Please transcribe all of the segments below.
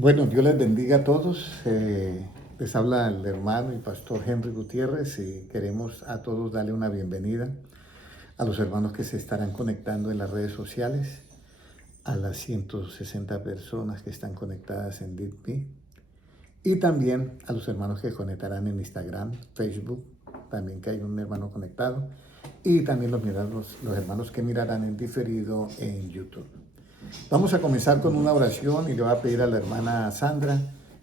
Bueno, Dios les bendiga a todos. Les habla el hermano y pastor Henry Gutiérrez y queremos a todos darle una bienvenida a los hermanos que se estarán conectando en las redes sociales, a las 160 personas que están conectadas en DeepMe y también a los hermanos que conectarán en Instagram, Facebook, también que hay un hermano conectado, y también los hermanos que mirarán en diferido en YouTube. Vamos a comenzar con una oración y le voy a pedir a la hermana Sandra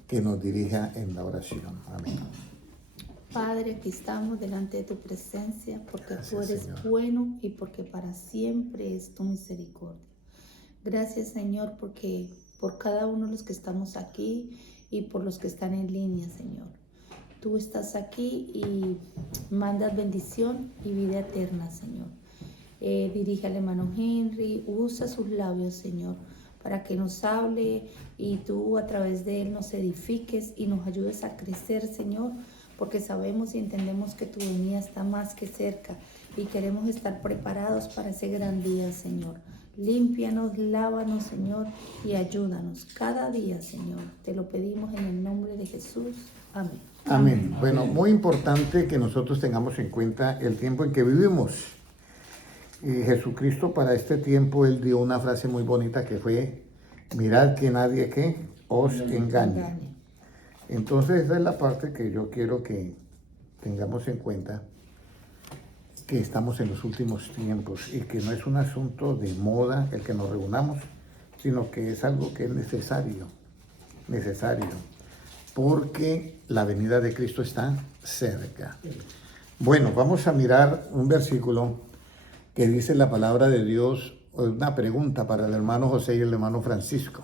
que nos dirija en la oración. Amén. Padre, aquí estamos delante de tu presencia porque Gracias, tú eres Señor. bueno y porque para siempre es tu misericordia. Gracias, Señor, porque por cada uno de los que estamos aquí y por los que están en línea, Señor. Tú estás aquí y mandas bendición y vida eterna, Señor. Dirige al hermano Henry, usa sus labios, Señor, para que nos hable y tú a través de él nos edifiques y nos ayudes a crecer, Señor, porque sabemos y entendemos que tu venida está más que cerca y queremos estar preparados para ese gran día, Señor. Límpianos, lávanos, Señor, y ayúdanos cada día, Señor. Te lo pedimos en el nombre de Jesús. Amén. Amén. Bueno, muy importante que nosotros tengamos en cuenta el tiempo en que vivimos. Y Jesucristo para este tiempo, él dio una frase muy bonita que fue: mirad que nadie que os engañe. Entonces esa es la parte que yo quiero que tengamos en cuenta, que estamos en los últimos tiempos y que no es un asunto de moda el que nos reunamos, sino que es algo que es necesario, porque la venida de Cristo está cerca. Bueno, vamos a mirar un versículo que dice la palabra de Dios, una pregunta para el hermano José y el hermano Francisco,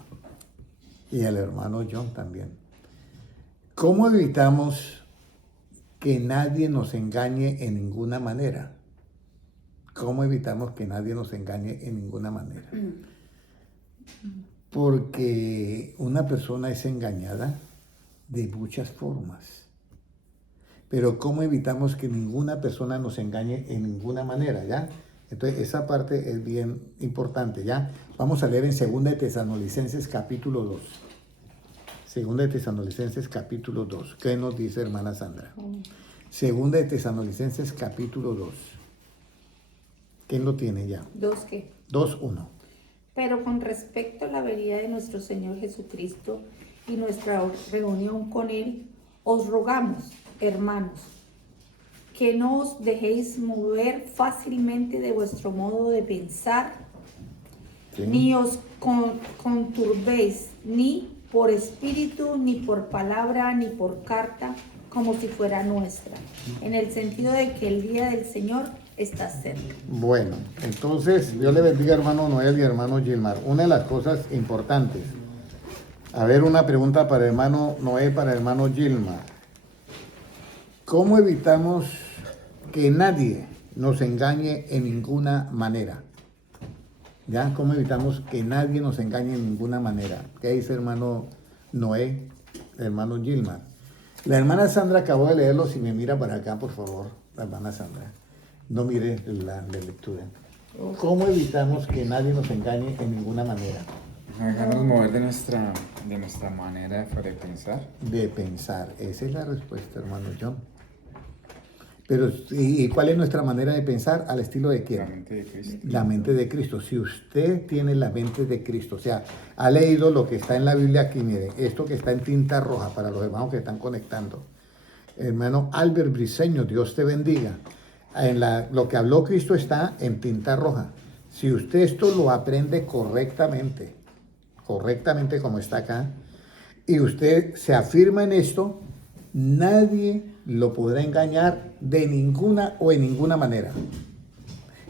y el hermano John también. ¿Cómo evitamos que nadie nos engañe en ninguna manera? ¿Cómo evitamos que nadie nos engañe en ninguna manera? Porque una persona es engañada de muchas formas. Pero ¿cómo evitamos que ninguna persona nos engañe en ninguna manera? ¿Ya? Entonces, esa parte es bien importante, ¿ya? Vamos a leer en 2 de Tesalonicenses capítulo 2. 2 de Tesalonicenses capítulo 2. ¿Qué nos dice, hermana Sandra? 2 de Tesalonicenses capítulo 2. ¿Quién lo tiene ya? ¿Dos qué? 2:1. Pero con respecto a la venida de nuestro Señor Jesucristo y nuestra reunión con Él, os rogamos, hermanos, que no os dejéis mover fácilmente de vuestro modo de pensar, ¿Sí? ni os conturbéis, ni por espíritu, ni por palabra, ni por carta, como si fuera nuestra, en el sentido de que el día del Señor está cerca. Bueno, entonces, Dios le bendiga, hermano Noel y hermano Gilmar. Una de las cosas importantes. A ver, una pregunta para hermano Noel, para hermano Gilmar. ¿Cómo evitamos que nadie nos engañe en ninguna manera? ¿Ya? ¿Cómo evitamos que nadie nos engañe en ninguna manera? ¿Qué dice hermano Noé, hermano Gilmar? La hermana Sandra acabó de leerlo. Si me mira para acá, por favor, la hermana Sandra. No mire la lectura. ¿Cómo evitamos que nadie nos engañe en ninguna manera? Dejarnos mover de nuestra manera de pensar. De pensar. Esa es la respuesta, hermano John. Pero, ¿y cuál es nuestra manera de pensar? ¿Al estilo de quién? La mente de Cristo. La mente de Cristo. Si usted tiene la mente de Cristo, o sea, ha leído lo que está en la Biblia aquí, mire, esto que está en tinta roja para los hermanos que están conectando. Hermano Albert Briceño, Dios te bendiga. Lo que habló Cristo está en tinta roja. Si usted esto lo aprende correctamente como está acá, y usted se afirma en esto, nadie lo podrá engañar de ninguna o en ninguna manera.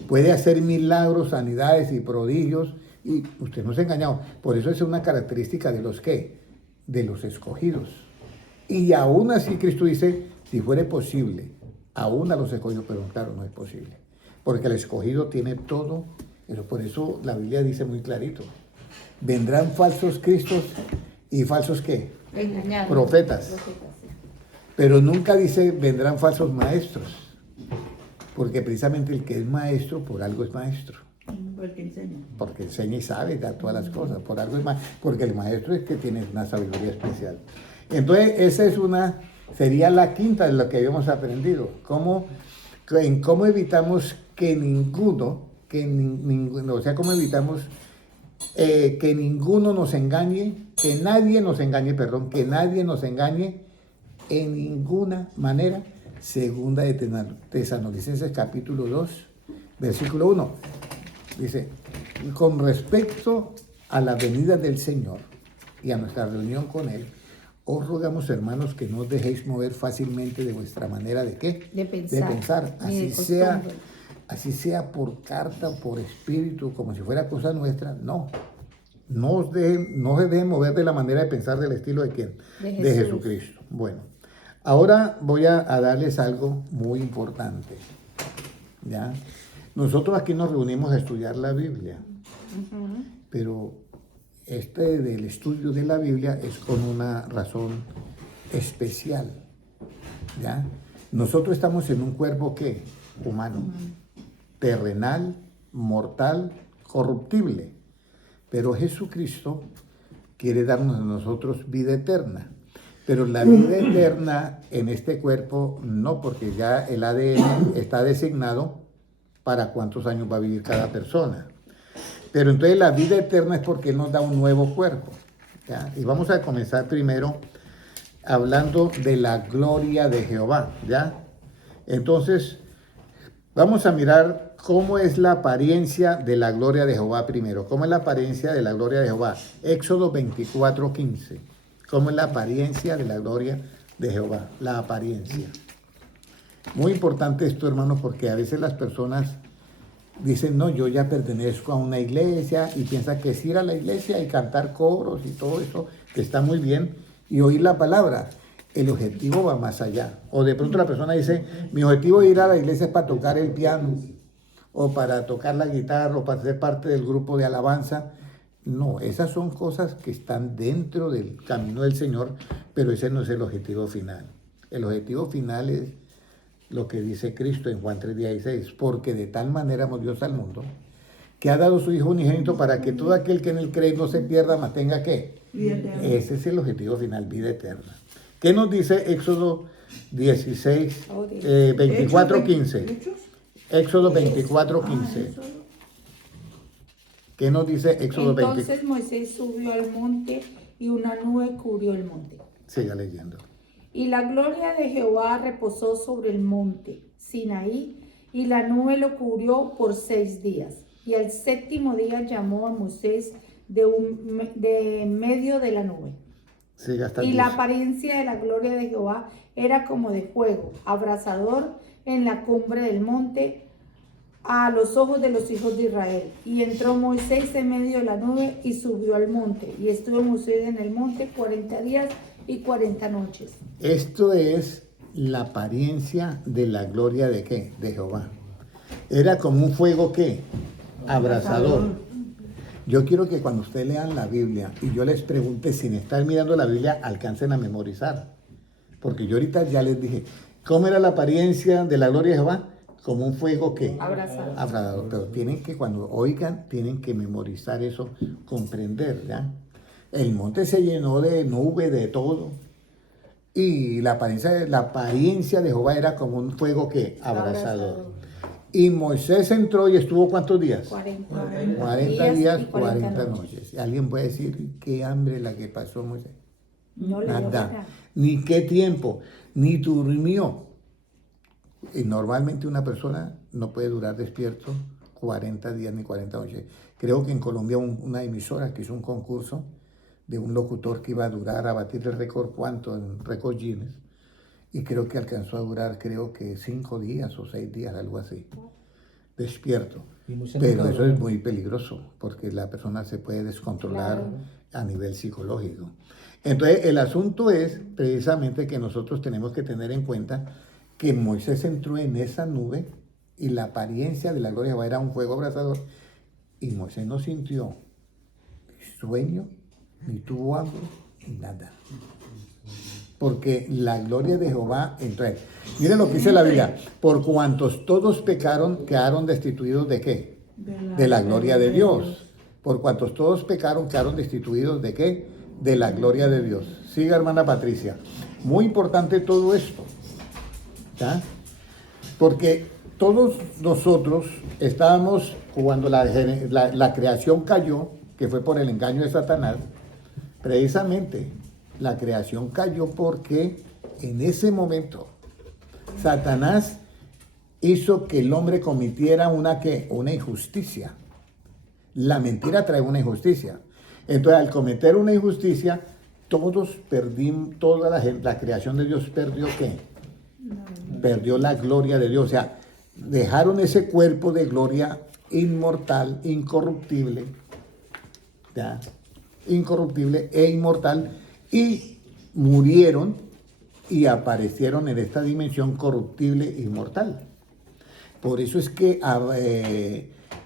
Puede hacer milagros, sanidades y prodigios, y usted no se ha engañado. Por eso es una característica de los ¿qué? De los escogidos. Y aún así Cristo dice, si fuere posible, aún a los escogidos, pero claro, no es posible. Porque el escogido tiene todo, pero por eso la Biblia dice muy clarito, vendrán falsos cristos y falsos ¿qué? Engañados. Profetas. Pero nunca dice vendrán falsos maestros, porque precisamente el que es maestro por algo es maestro. Porque enseña. porque enseña y sabe da todas las cosas, por algo es más, porque el maestro es que tiene una sabiduría especial. Entonces, esa es sería la quinta de lo que habíamos aprendido, cómo evitamos que cómo evitamos que ninguno nos engañe, que nadie nos engañe en ninguna manera. Segunda de Tesalonicenses capítulo 2, versículo 1. Dice, con respecto a la venida del Señor y a nuestra reunión con Él, os rogamos, hermanos, que no os dejéis mover fácilmente de vuestra manera de ¿qué? De pensar. Así sea por carta o por espíritu, como si fuera cosa nuestra. No se dejen mover de la manera de pensar del estilo de ¿quién? De Jesucristo. Bueno, ahora voy a darles algo muy importante. ¿Ya? Nosotros aquí nos reunimos a estudiar la Biblia, pero del estudio de la Biblia es con una razón especial. ¿Ya? Nosotros estamos en un cuerpo ¿qué? Humano, terrenal, mortal, corruptible. Pero Jesucristo quiere darnos a nosotros vida eterna. Pero la vida eterna en este cuerpo no, porque ya el ADN está designado para cuántos años va a vivir cada persona. Pero entonces la vida eterna es porque Él nos da un nuevo cuerpo. ¿Ya? Y vamos a comenzar primero hablando de la gloria de Jehová. ¿Ya? Entonces, vamos a mirar cómo es la apariencia de la gloria de Jehová primero. ¿Cómo es la apariencia de la gloria de Jehová? Éxodo 24:15. ¿Cómo es la apariencia de la gloria de Jehová? La apariencia. Muy importante esto, hermanos, porque a veces las personas dicen, no, yo ya pertenezco a una iglesia, y piensan que es ir a la iglesia y cantar coros y todo eso, que está muy bien, y oír la palabra. El objetivo va más allá. O de pronto la persona dice, mi objetivo de ir a la iglesia es para tocar el piano, o para tocar la guitarra, o para ser parte del grupo de alabanza. No, esas son cosas que están dentro del camino del Señor, pero ese no es el objetivo final. El objetivo final es lo que dice Cristo en Juan 3:16, porque de tal manera amó Dios al mundo, que ha dado su Hijo unigénito para que todo aquel que en él cree no se pierda, mas tenga ¿qué? Ese es el objetivo final, vida eterna. ¿Qué nos dice Éxodo 24:15? Éxodo 24:15. ¿Qué nos dice Éxodo 24? Entonces Moisés subió al monte y una nube cubrió el monte. Siga leyendo. Y la gloria de Jehová reposó sobre el monte Sinaí, y la nube lo cubrió por 6 días. Y al 7º día llamó a Moisés de medio de la nube. Siga hasta el Y la 10. apariencia de la gloria de Jehová era como de fuego, abrasador en la cumbre del monte, a los ojos de los hijos de Israel. Y entró Moisés en medio de la nube y subió al monte. Y estuvo Moisés en el monte 40 días y 40 noches. Esto es la apariencia de la gloria de ¿qué? De Jehová. Era como un fuego ¿qué? Abrasador. Yo quiero que cuando ustedes lean la Biblia y yo les pregunte sin estar mirando la Biblia, alcancen a memorizar. Porque yo ahorita ya les dije, ¿cómo era la apariencia de la gloria de Jehová? Como un fuego ¿qué? Abrasador. Pero tienen que, cuando oigan, tienen que memorizar eso, comprender, ¿ya? El monte se llenó de nube, de todo. Y la apariencia de Jehová era como un fuego ¿qué? Abrasador. Y Moisés entró y estuvo ¿cuántos días? 40 días, 40 noches. ¿Alguien puede decir qué hambre la que pasó Moisés? No le Nada. Ni qué tiempo, ni durmió. Y normalmente una persona no puede durar despierto 40 días ni 40 noches. Creo que en Colombia una emisora que hizo un concurso de un locutor que iba a batir el récord, ¿cuánto? En récord Guinness. Y creo que alcanzó a durar, creo que 5 días o 6 días, algo así, despierto. Pero eso es muy peligroso, porque la persona se puede descontrolar a nivel psicológico. Entonces, el asunto es precisamente que nosotros tenemos que tener en cuenta que Moisés entró en esa nube y la apariencia de la gloria de Jehová era un fuego abrasador, y Moisés no sintió sueño, ni tuvo hambre, ni nada. Porque la gloria de Jehová entró. Miren lo que dice la Biblia. Por cuantos todos pecaron, quedaron destituidos ¿de qué? De la gloria de Dios. Por cuantos todos pecaron, quedaron destituidos ¿de qué? De la gloria de Dios. Siga, hermana Patricia. Muy importante todo esto, ¿ya? Porque todos nosotros estábamos, cuando la creación cayó, que fue por el engaño de Satanás, precisamente la creación cayó porque en ese momento Satanás hizo que el hombre cometiera una injusticia. La mentira trae una injusticia. Entonces, al cometer una injusticia, todos perdimos, toda la creación de Dios perdió ¿qué? Perdió la gloria de Dios. O sea, dejaron ese cuerpo de gloria inmortal, incorruptible, ¿ya? Incorruptible e inmortal, y murieron y aparecieron en esta dimensión corruptible e inmortal. Por eso es que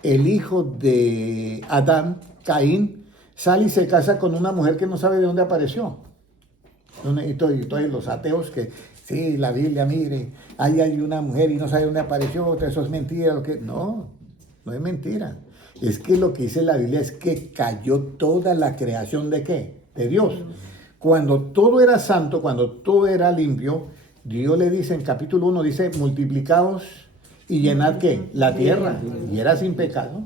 el hijo de Adán, Caín, sale y se casa con una mujer que no sabe de dónde apareció. Y todos los ateos que, sí, la Biblia, mire, ahí hay una mujer y no sabe dónde apareció, eso es mentira. No es mentira. Es que lo que dice la Biblia es que cayó toda la creación ¿de qué? De Dios. Cuando todo era santo, cuando todo era limpio, Dios le dice en capítulo 1, dice, multiplicaos y llenad ¿qué? La tierra. Y era sin pecado.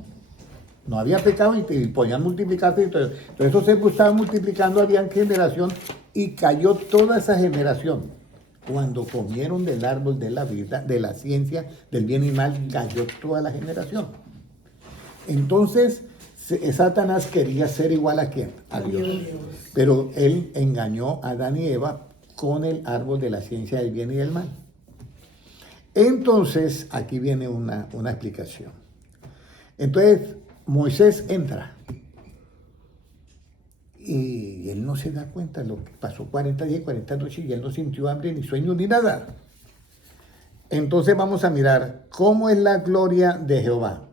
No había pecado y podían multiplicarse. Entonces eso se estaba multiplicando, había generación y cayó toda esa generación. Cuando comieron del árbol de la vida, de la ciencia, del bien y mal, cayó toda la generación. Entonces, Satanás quería ser igual a ¿quién? A Dios. Pero él engañó a Adán y Eva con el árbol de la ciencia del bien y del mal. Entonces, aquí viene una explicación. Entonces, Moisés entra y él no se da cuenta, lo que pasó 40 días y 40 noches y él no sintió hambre, ni sueño, ni nada. Entonces vamos a mirar cómo es la gloria de Jehová.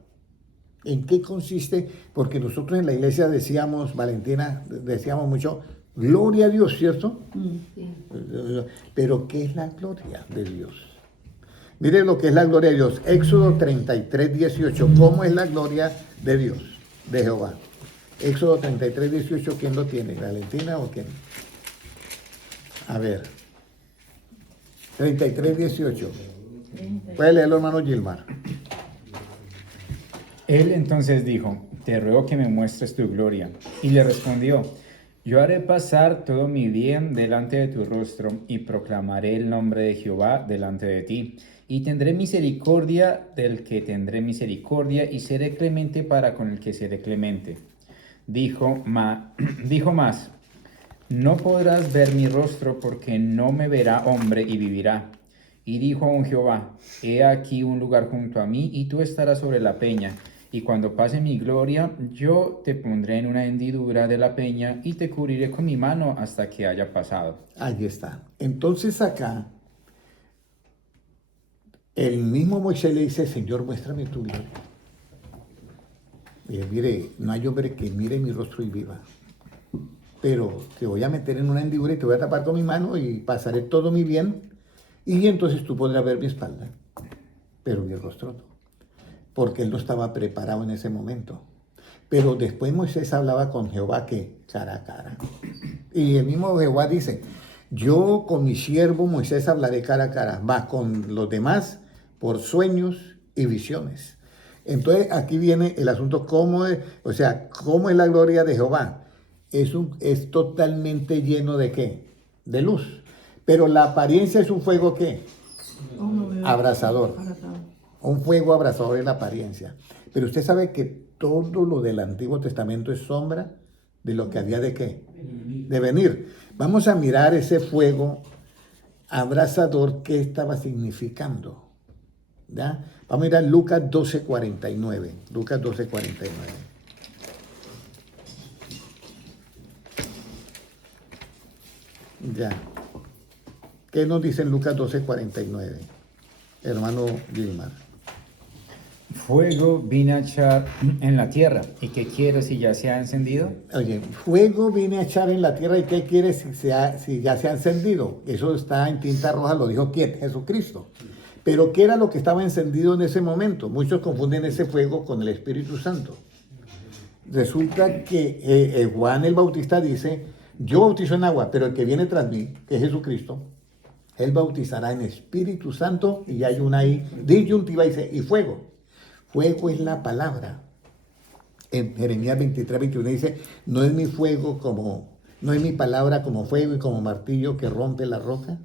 ¿En qué consiste? Porque nosotros en la iglesia decíamos, Valentina, decíamos mucho, gloria a Dios, ¿cierto? Sí. Pero ¿qué es la gloria de Dios? Mire lo que es la gloria de Dios. Éxodo 33, 18. ¿Cómo es la gloria de Dios, de Jehová? Éxodo 33, 18. ¿Quién lo tiene? ¿Valentina o quién? A ver. 33, 18. Puede leerlo, hermano Gilmar. Él entonces dijo, te ruego que me muestres tu gloria. Y le respondió, yo haré pasar todo mi bien delante de tu rostro y proclamaré el nombre de Jehová delante de ti. Y tendré misericordia del que tendré misericordia y seré clemente para con el que seré clemente. Dijo más, no podrás ver mi rostro porque no me verá hombre y vivirá. Y dijo aún Jehová, he aquí un lugar junto a mí y tú estarás sobre la peña. Y cuando pase mi gloria, yo te pondré en una hendidura de la peña y te cubriré con mi mano hasta que haya pasado. Ahí está. Entonces acá, el mismo Moisés le dice, Señor, muéstrame tu gloria. Y él, mire, no hay hombre que mire mi rostro y viva. Pero te voy a meter en una hendidura y te voy a tapar con mi mano y pasaré todo mi bien. Y entonces tú podrás ver mi espalda, pero mi rostro no. Porque él no estaba preparado en ese momento. Pero después Moisés hablaba con Jehová que cara a cara. Y el mismo Jehová dice, yo con mi siervo Moisés hablaré cara a cara, va con los demás por sueños y visiones. Entonces aquí viene el asunto, ¿cómo es la gloria de Jehová? Es totalmente lleno de ¿qué? De luz. Pero la apariencia es un fuego ¿qué? Abrasador. Un fuego abrasador en la apariencia. Pero usted sabe que todo lo del Antiguo Testamento es sombra de lo que había de ¿qué? De venir. Vamos a mirar ese fuego abrasador, ¿qué estaba significando? ¿Ya? Vamos a mirar Lucas 12:49. Lucas 12:49. Ya. ¿Qué nos dice en Lucas 12:49? Hermano Gilmar. Fuego vine a echar en la tierra. ¿Y qué quieres si ya se ha encendido? Oye, fuego vine a echar en la tierra. ¿Y qué quieres si ya se ha encendido? Eso está en tinta roja, lo dijo ¿quién? Jesucristo. Pero ¿qué era lo que estaba encendido en ese momento? Muchos confunden ese fuego con el Espíritu Santo. resulta que Juan el Bautista dice, yo bautizo en agua, pero el que viene tras mí, que es Jesucristo, él bautizará en Espíritu Santo, y hay una ahí disyuntiva, dice, y fuego. Fuego es la palabra. En Jeremías 23:21 dice, no es mi fuego no es mi palabra como fuego y como martillo que rompe la roca.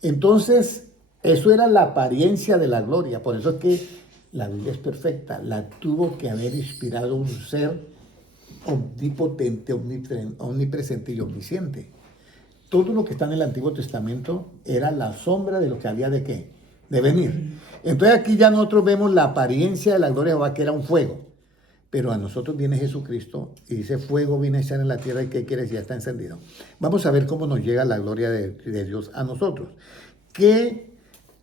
Entonces, eso era la apariencia de la gloria. Por eso es que la Biblia es perfecta. La tuvo que haber inspirado un ser omnipotente, omnipresente y omnisciente. Todo lo que está en el Antiguo Testamento era la sombra de lo que había de qué, de venir. Entonces aquí ya nosotros vemos la apariencia de la gloria de Jehová, que era un fuego. Pero a nosotros viene Jesucristo y dice, fuego viene a echar en la tierra. ¿Y qué quiere decir? Ya está encendido. Vamos a ver cómo nos llega la gloria de Dios a nosotros.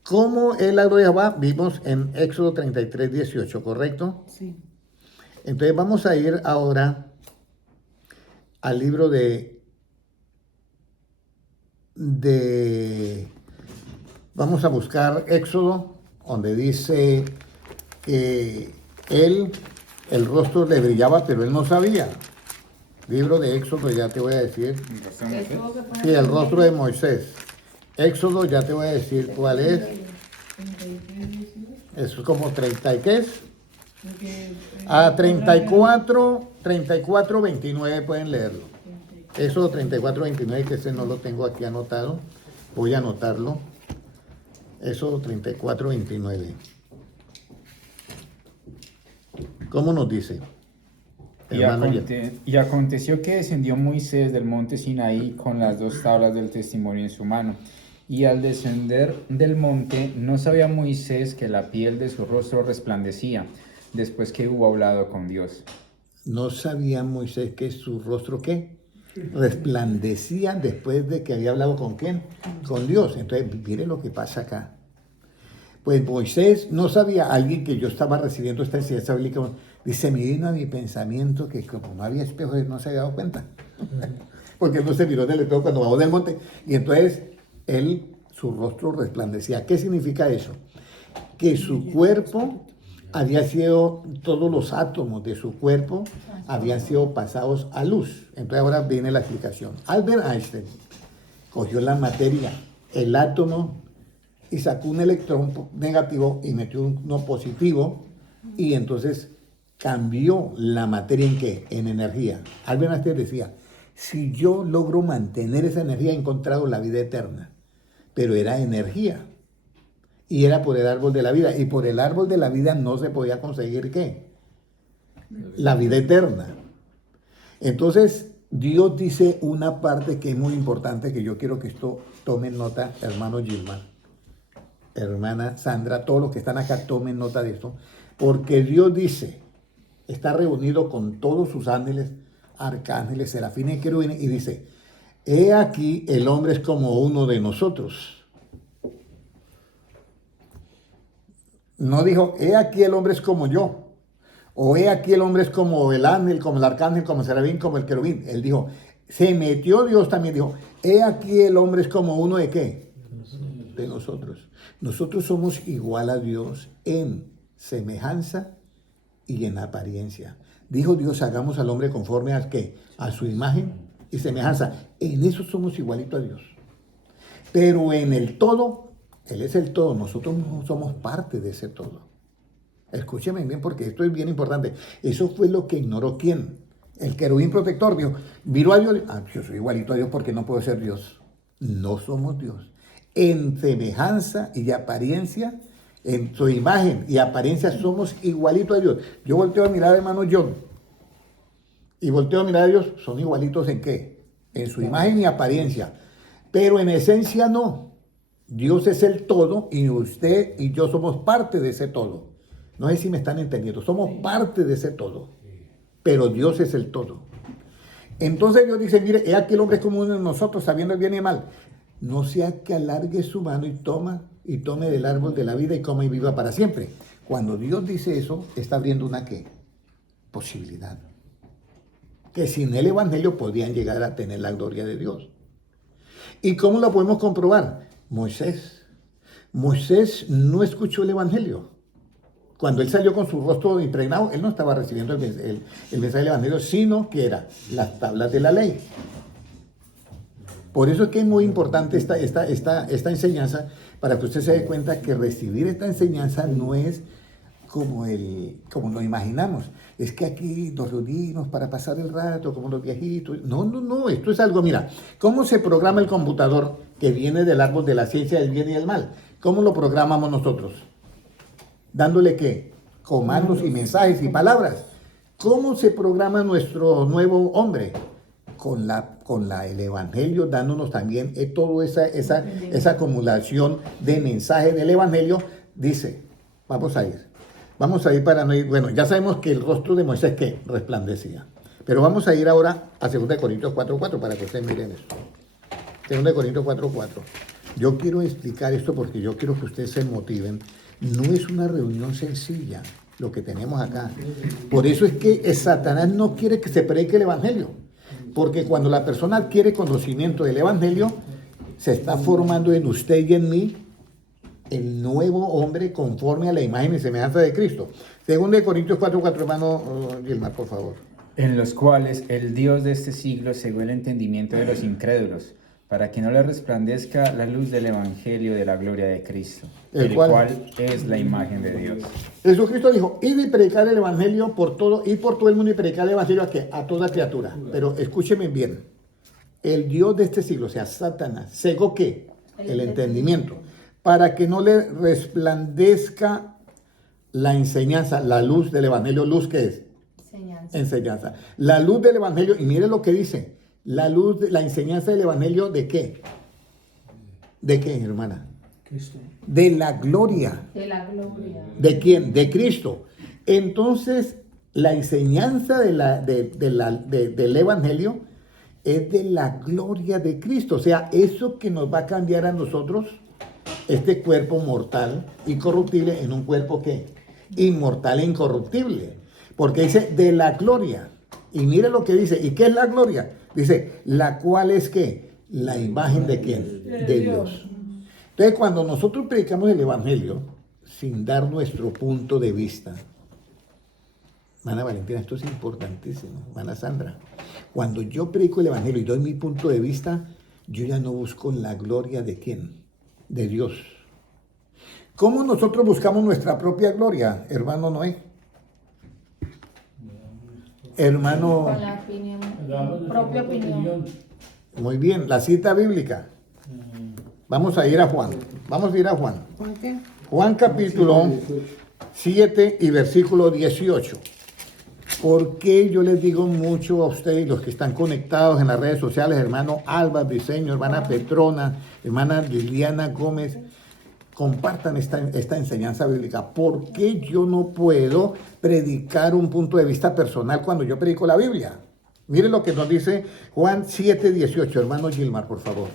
¿Cómo es la gloria de Jehová? Vimos en Éxodo 33:18, ¿correcto? Sí. Entonces vamos a ir ahora al libro vamos a buscar Éxodo, donde dice que el rostro le brillaba, pero él no sabía. Libro de Éxodo, ya te voy a decir. Sí, el rostro de Moisés. Éxodo, ya te voy a decir cuál es. Es como 30, ¿y qué es? 34:29 pueden leerlo. Éxodo 34:29, que ese no lo tengo aquí anotado. Voy a anotarlo. Éxodo 34:29. ¿Cómo nos dice? Y aconteció que descendió Moisés del monte Sinaí con las 2 tablas del testimonio en su mano. Y al descender del monte, no sabía Moisés que la piel de su rostro resplandecía, después que hubo hablado con Dios. No sabía Moisés que su rostro, ¿qué? Resplandecía después de que había hablado ¿con quién? Con Dios. Entonces, mire lo que pasa acá. Pues Moisés no sabía, alguien que yo estaba recibiendo esta enseñanza bíblica, dice, me vino a mi pensamiento que como no había espejos, no se había dado cuenta. Porque él no se miró del espejo cuando bajó del monte. Y entonces, su rostro resplandecía. ¿Qué significa eso? Que su cuerpo había sido, todos los átomos de su cuerpo habían sido pasados a luz. Entonces ahora viene la explicación. Albert Einstein cogió la materia, el átomo, y sacó un electrón negativo y metió uno positivo, y entonces cambió la materia ¿en qué? En energía. Albert Einstein decía, si yo logro mantener esa energía, he encontrado la vida eterna. Pero era energía. Y era por el árbol de la vida. Y por el árbol de la vida no se podía conseguir ¿qué? La vida eterna. Entonces, Dios dice una parte que es muy importante, que yo quiero que esto tomen nota, hermano Gilman, hermana Sandra, todos los que están acá tomen nota de esto, porque Dios dice, está reunido con todos sus ángeles, arcángeles, serafines y querubines, y dice, he aquí el hombre es como uno de nosotros. No dijo, he aquí el hombre es como yo, o he aquí el hombre es como el ángel, como el arcángel, como el serafín, como el querubín. Él dijo, se metió Dios también, dijo, he aquí el hombre es como uno de ¿qué? De nosotros. Nosotros somos igual a Dios en semejanza y en apariencia. Dijo Dios, hagamos al hombre conforme a ¿qué? A su imagen y semejanza. En eso somos igualitos a Dios. Pero en el todo, Él es el todo, nosotros no somos parte de ese todo. Escúcheme bien porque esto es bien importante. Eso fue lo que ignoró ¿quién? El querubín protector. Dijo, miró a Dios, yo soy igualito a Dios porque no puedo ser Dios. No somos Dios. En semejanza y apariencia, en su imagen y apariencia somos igualitos a Dios. Yo volteo a mirar a hermano John y volteo a mirar a Dios, son igualitos ¿en qué? En su imagen y apariencia. Pero en esencia no. Dios es el todo y usted y yo somos parte de ese todo. No sé si me están entendiendo. Somos parte de ese todo. Pero Dios es el todo. Entonces Dios dice, mire, he aquí el hombre es como uno de nosotros, sabiendo el bien y el mal. No sea que alargue su mano y tome del árbol de la vida y coma y viva para siempre. Cuando Dios dice eso, está abriendo una ¿qué? Posibilidad. Que sin el evangelio podían llegar a tener la gloria de Dios. ¿Y cómo lo podemos comprobar? Moisés no escuchó el evangelio. cuando él salió con su rostro impregnado, él no estaba recibiendo el mensaje del Evangelio, sino que era las tablas de la ley. Por eso es que es muy importante esta enseñanza, para que usted se dé cuenta que recibir esta enseñanza no es como lo imaginamos. Es que aquí nos reunimos para pasar el rato, como los viejitos. No, esto es algo, mira, ¿cómo se programa el computador que viene del árbol de la ciencia del bien y del mal? ¿Cómo lo programamos nosotros? Dándole ¿qué? Comandos y mensajes y palabras. ¿Cómo se programa nuestro nuevo hombre? Con el Evangelio, dándonos también toda esa acumulación de mensajes del Evangelio. Dice, vamos a ir para no ir, bueno, ya sabemos que el rostro de Moisés que resplandecía, pero vamos a ir ahora a 2 Corintios 4:4 para que ustedes miren esto. 2 Corintios 4:4. Yo quiero explicar esto porque yo quiero que ustedes se motiven. No es una reunión sencilla lo que tenemos acá. Por eso es que Satanás no quiere que se predique el Evangelio. Porque cuando la persona adquiere conocimiento del Evangelio, se está formando en usted y en mí el nuevo hombre conforme a la imagen y semejanza de Cristo. 2 Corintios 4:4, hermano Gilmar, por favor. En los cuales el Dios de este siglo cegó el entendimiento de los incrédulos, para que no le resplandezca la luz del Evangelio de la gloria de Cristo, el cual es la imagen de Dios. Jesucristo dijo, id y predicar el Evangelio por todo el mundo y predicar el Evangelio a toda criatura. Pero escúcheme bien, el Dios de este siglo, o sea, Satanás, cegó ¿qué? El entendimiento, para que no le resplandezca la enseñanza, la luz del Evangelio. ¿Luz qué es? Enseñanza. La luz del Evangelio, y mire lo que dice. La luz, la enseñanza del Evangelio, ¿de qué? ¿De qué, hermana? Cristo. De la gloria. De la gloria. ¿De quién? De Cristo. Entonces, la enseñanza del Evangelio es de la gloria de Cristo. O sea, eso que nos va a cambiar a nosotros, este cuerpo mortal y corruptible, en un cuerpo ¿qué? Inmortal e incorruptible. Porque dice de la gloria. Y mire lo que dice. ¿Y qué es la gloria? Dice, la cual es ¿qué? La imagen de ¿quién? De Dios. Entonces, cuando nosotros predicamos el Evangelio, sin dar nuestro punto de vista, hermana Valentina, esto es importantísimo, hermana Sandra, cuando yo predico el Evangelio y doy mi punto de vista, yo ya no busco la gloria de ¿quién? De Dios. ¿Cómo nosotros buscamos nuestra propia gloria, hermano Noé? Hermano... Con la propia opinión. Muy bien, la cita bíblica. Vamos a ir a Juan. ¿Por qué? Juan capítulo 7 y versículo 18. ¿Por qué yo les digo mucho a ustedes, los que están conectados en las redes sociales, hermano Alba Briceño, hermana Petrona, hermana Liliana Gómez, compartan esta enseñanza bíblica? ¿Por qué yo no puedo predicar un punto de vista personal cuando yo predico la Biblia? Miren lo que nos dice Juan 7:18, hermano Gilmar, por favor.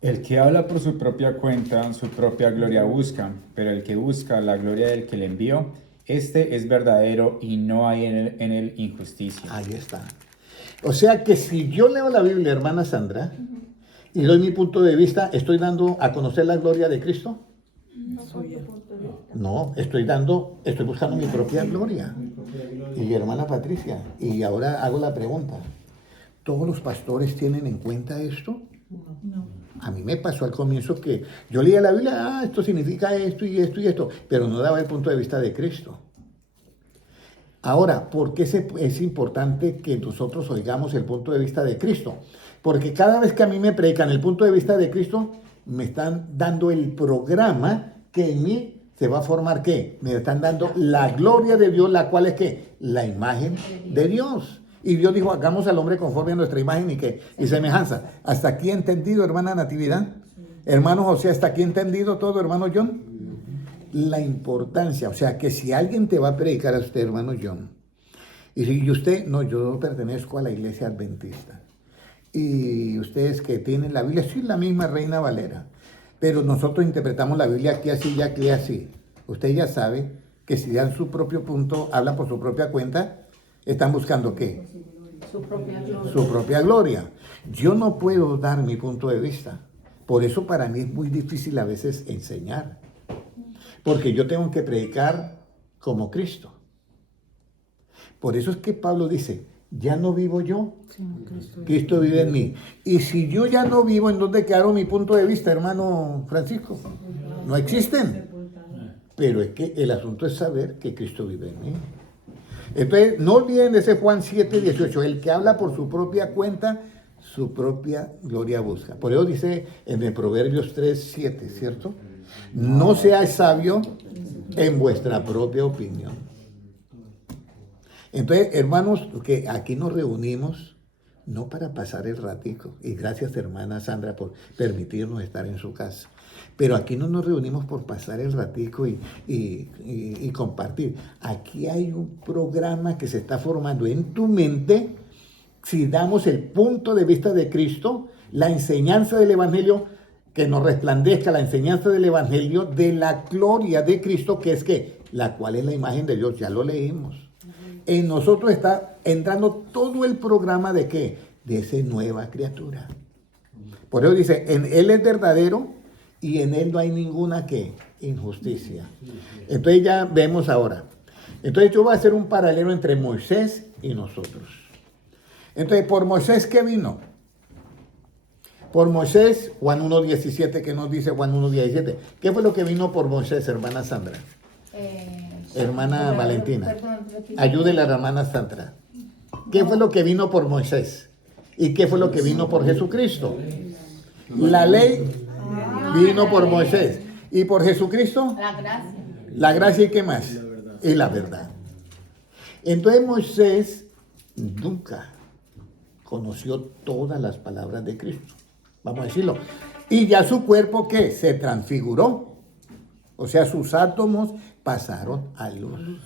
El que habla por su propia cuenta, su propia gloria busca, pero el que busca la gloria del que le envió, este es verdadero y no hay en él injusticia. Ahí está. O sea que si yo leo la Biblia, hermana Sandra, y doy mi punto de vista, ¿estoy dando a conocer la gloria de Cristo? No, estoy buscando mi propia gloria. Y hermana Patricia, y ahora hago la pregunta, ¿todos los pastores tienen en cuenta esto? No. A mí me pasó al comienzo que yo leía la Biblia, esto significa esto y esto y esto, pero no daba el punto de vista de Cristo. Ahora, ¿por qué es importante que nosotros oigamos el punto de vista de Cristo? Porque cada vez que a mí me predican el punto de vista de Cristo, me están dando el programa que en mí se va a formar, ¿qué? Me están dando la gloria de Dios, la cual es, ¿qué? La imagen de Dios. Y Dios dijo, hagamos al hombre conforme a nuestra imagen y semejanza. ¿Hasta aquí entendido, hermana Natividad? Hermano José, ¿hasta aquí entendido todo, hermano John? La importancia, o sea, que si alguien te va a predicar a usted, hermano John, y si usted, no, yo pertenezco a la iglesia adventista, y ustedes que tienen la Biblia, sí, la misma Reina Valera, pero nosotros interpretamos la Biblia aquí así y aquí así. Usted ya sabe que si dan su propio punto, hablan por su propia cuenta, están buscando ¿qué? Su propia gloria. Su propia gloria. Yo no puedo dar mi punto de vista. Por eso para mí es muy difícil a veces enseñar. Porque yo tengo que predicar como Cristo. Por eso es que Pablo dice, ya no vivo yo, Cristo vive en mí. Y si yo ya no vivo, ¿en dónde quedaron mi punto de vista, hermano Francisco? No existen. Pero es que el asunto es saber que Cristo vive en mí. Entonces, no olviden ese Juan 7:18, el que habla por su propia cuenta, su propia gloria busca. Por eso dice en el Proverbios 3:7, ¿cierto? No seáis sabio en vuestra propia opinión. Entonces, hermanos, que aquí nos reunimos no para pasar el ratico, y gracias hermana Sandra por permitirnos estar en su casa, pero aquí no nos reunimos por pasar el ratico y compartir. Aquí hay un programa que se está formando en tu mente, si damos el punto de vista de Cristo, la enseñanza del Evangelio, que nos resplandezca la enseñanza del Evangelio de la gloria de Cristo, que es que, la cual es la imagen de Dios, ya lo leímos. En nosotros está entrando todo el programa de ¿qué? De esa nueva criatura. Por eso dice, en Él es verdadero y en Él no hay ninguna ¿qué? Injusticia. Entonces ya vemos ahora. Entonces yo voy a hacer un paralelo entre Moisés y nosotros. Entonces, por Moisés, ¿qué vino? Por Moisés, Juan 1:17, ¿qué nos dice Juan 1:17? ¿Qué fue lo que vino por Moisés, hermana Sandra? Hermana Valentina, ayúdele a la hermana Sandra. ¿Qué fue lo que vino por Moisés? ¿Y qué fue lo que vino por Jesucristo? La ley vino por Moisés. ¿Y por Jesucristo? La gracia. La gracia y qué más? Y la verdad. Entonces Moisés nunca conoció todas las palabras de Cristo. Vamos a decirlo. Y ya su cuerpo, ¿qué? Se transfiguró. O sea, sus átomos pasaron a luz.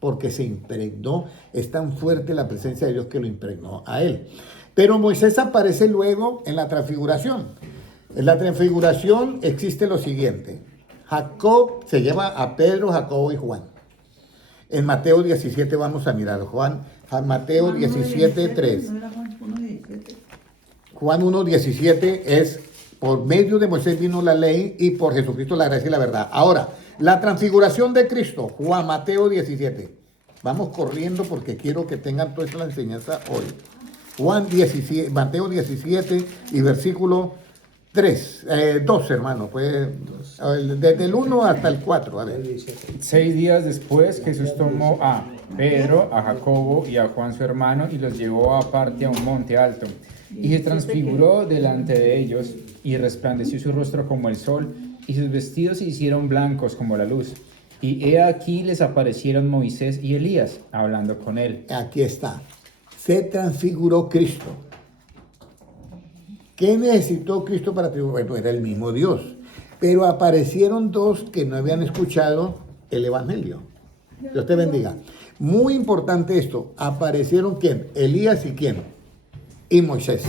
Porque se impregnó. Es tan fuerte la presencia de Dios que lo impregnó a él. Pero Moisés aparece luego en la transfiguración. En la transfiguración existe lo siguiente. Jacob se lleva a Pedro, Jacobo y Juan. En Mateo 17 vamos a mirar. Mateo 17:3. Juan 1:17 es por medio de Moisés vino la ley y por Jesucristo la gracia y la verdad. Ahora, la transfiguración de Cristo, Mateo 17. Vamos corriendo porque quiero que tengan toda esta enseñanza hoy. Mateo 17 y versículo 2, hermano. Pues, desde el 1 hasta el 4. A ver. 6 días después, Jesús tomó a Pedro, a Jacobo y a Juan su hermano y los llevó aparte a un monte alto. Y se transfiguró delante de ellos y resplandeció su rostro como el sol y sus vestidos se hicieron blancos como la luz. Y he aquí les aparecieron Moisés y Elías hablando con él. Aquí está. Se transfiguró Cristo. ¿Qué necesitó Cristo para transfigurar? Bueno, era el mismo Dios. Pero aparecieron dos que no habían escuchado el Evangelio. Dios te bendiga. Muy importante esto. Aparecieron ¿quién? Elías y ¿quién? Y Moisés.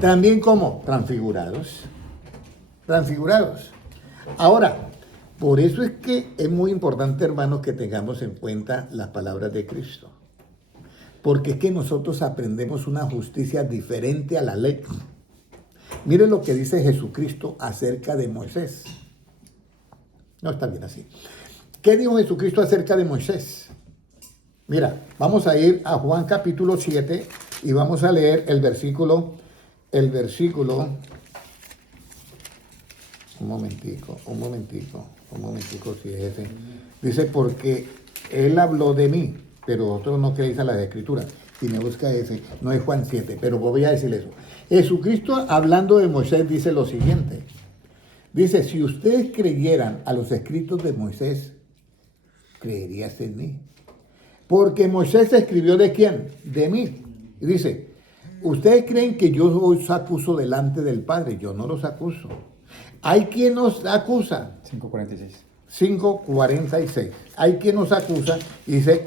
También como transfigurados. Transfigurados. Ahora, por eso es que es muy importante, hermanos, que tengamos en cuenta las palabras de Cristo. Porque es que nosotros aprendemos una justicia diferente a la ley. Mire lo que dice Jesucristo acerca de Moisés. No está bien así. ¿Qué dijo Jesucristo acerca de Moisés? Mira, vamos a ir a Juan capítulo 7 y vamos a leer el versículo, un momentico, si es ese. Dice, porque él habló de mí, pero vosotros no creéis a las escrituras. Si me busca ese, no es Juan 7, pero voy a decir eso. Jesucristo, hablando de Moisés, dice lo siguiente. Dice, si ustedes creyeran a los escritos de Moisés, creerías en mí. Porque Moisés escribió ¿de quién? De mí. Y dice, ustedes creen que yo os acuso delante del Padre. Yo no los acuso. Hay quien nos acusa. 5:46. 5:46. Hay quien nos acusa y dice,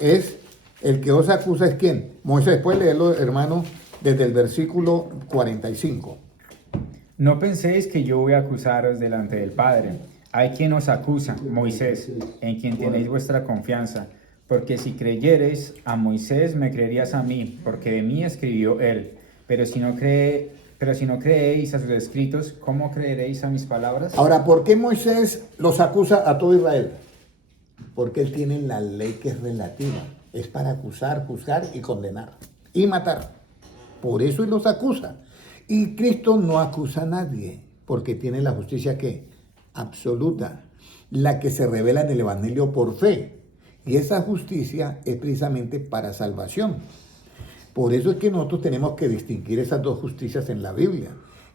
el que os acusa es ¿quién? Moisés. Puede leerlo, hermano, desde el versículo 45. No penséis que yo voy a acusaros delante del Padre. Hay quien os acusa, Moisés, en quien tenéis vuestra confianza. Porque si creyereis a Moisés, me creerías a mí, porque de mí escribió él. Pero si no creéis a sus escritos, ¿cómo creeréis a mis palabras? Ahora, ¿por qué Moisés los acusa a todo Israel? Porque Él tiene la ley que es relativa. Es para acusar, juzgar y condenar. Y matar. Por eso Él los acusa. Y Cristo no acusa a nadie. Porque tiene la justicia ¿qué? Absoluta. La que se revela en el Evangelio por fe. Y esa justicia es precisamente para salvación. Por eso es que nosotros tenemos que distinguir esas dos justicias en la Biblia.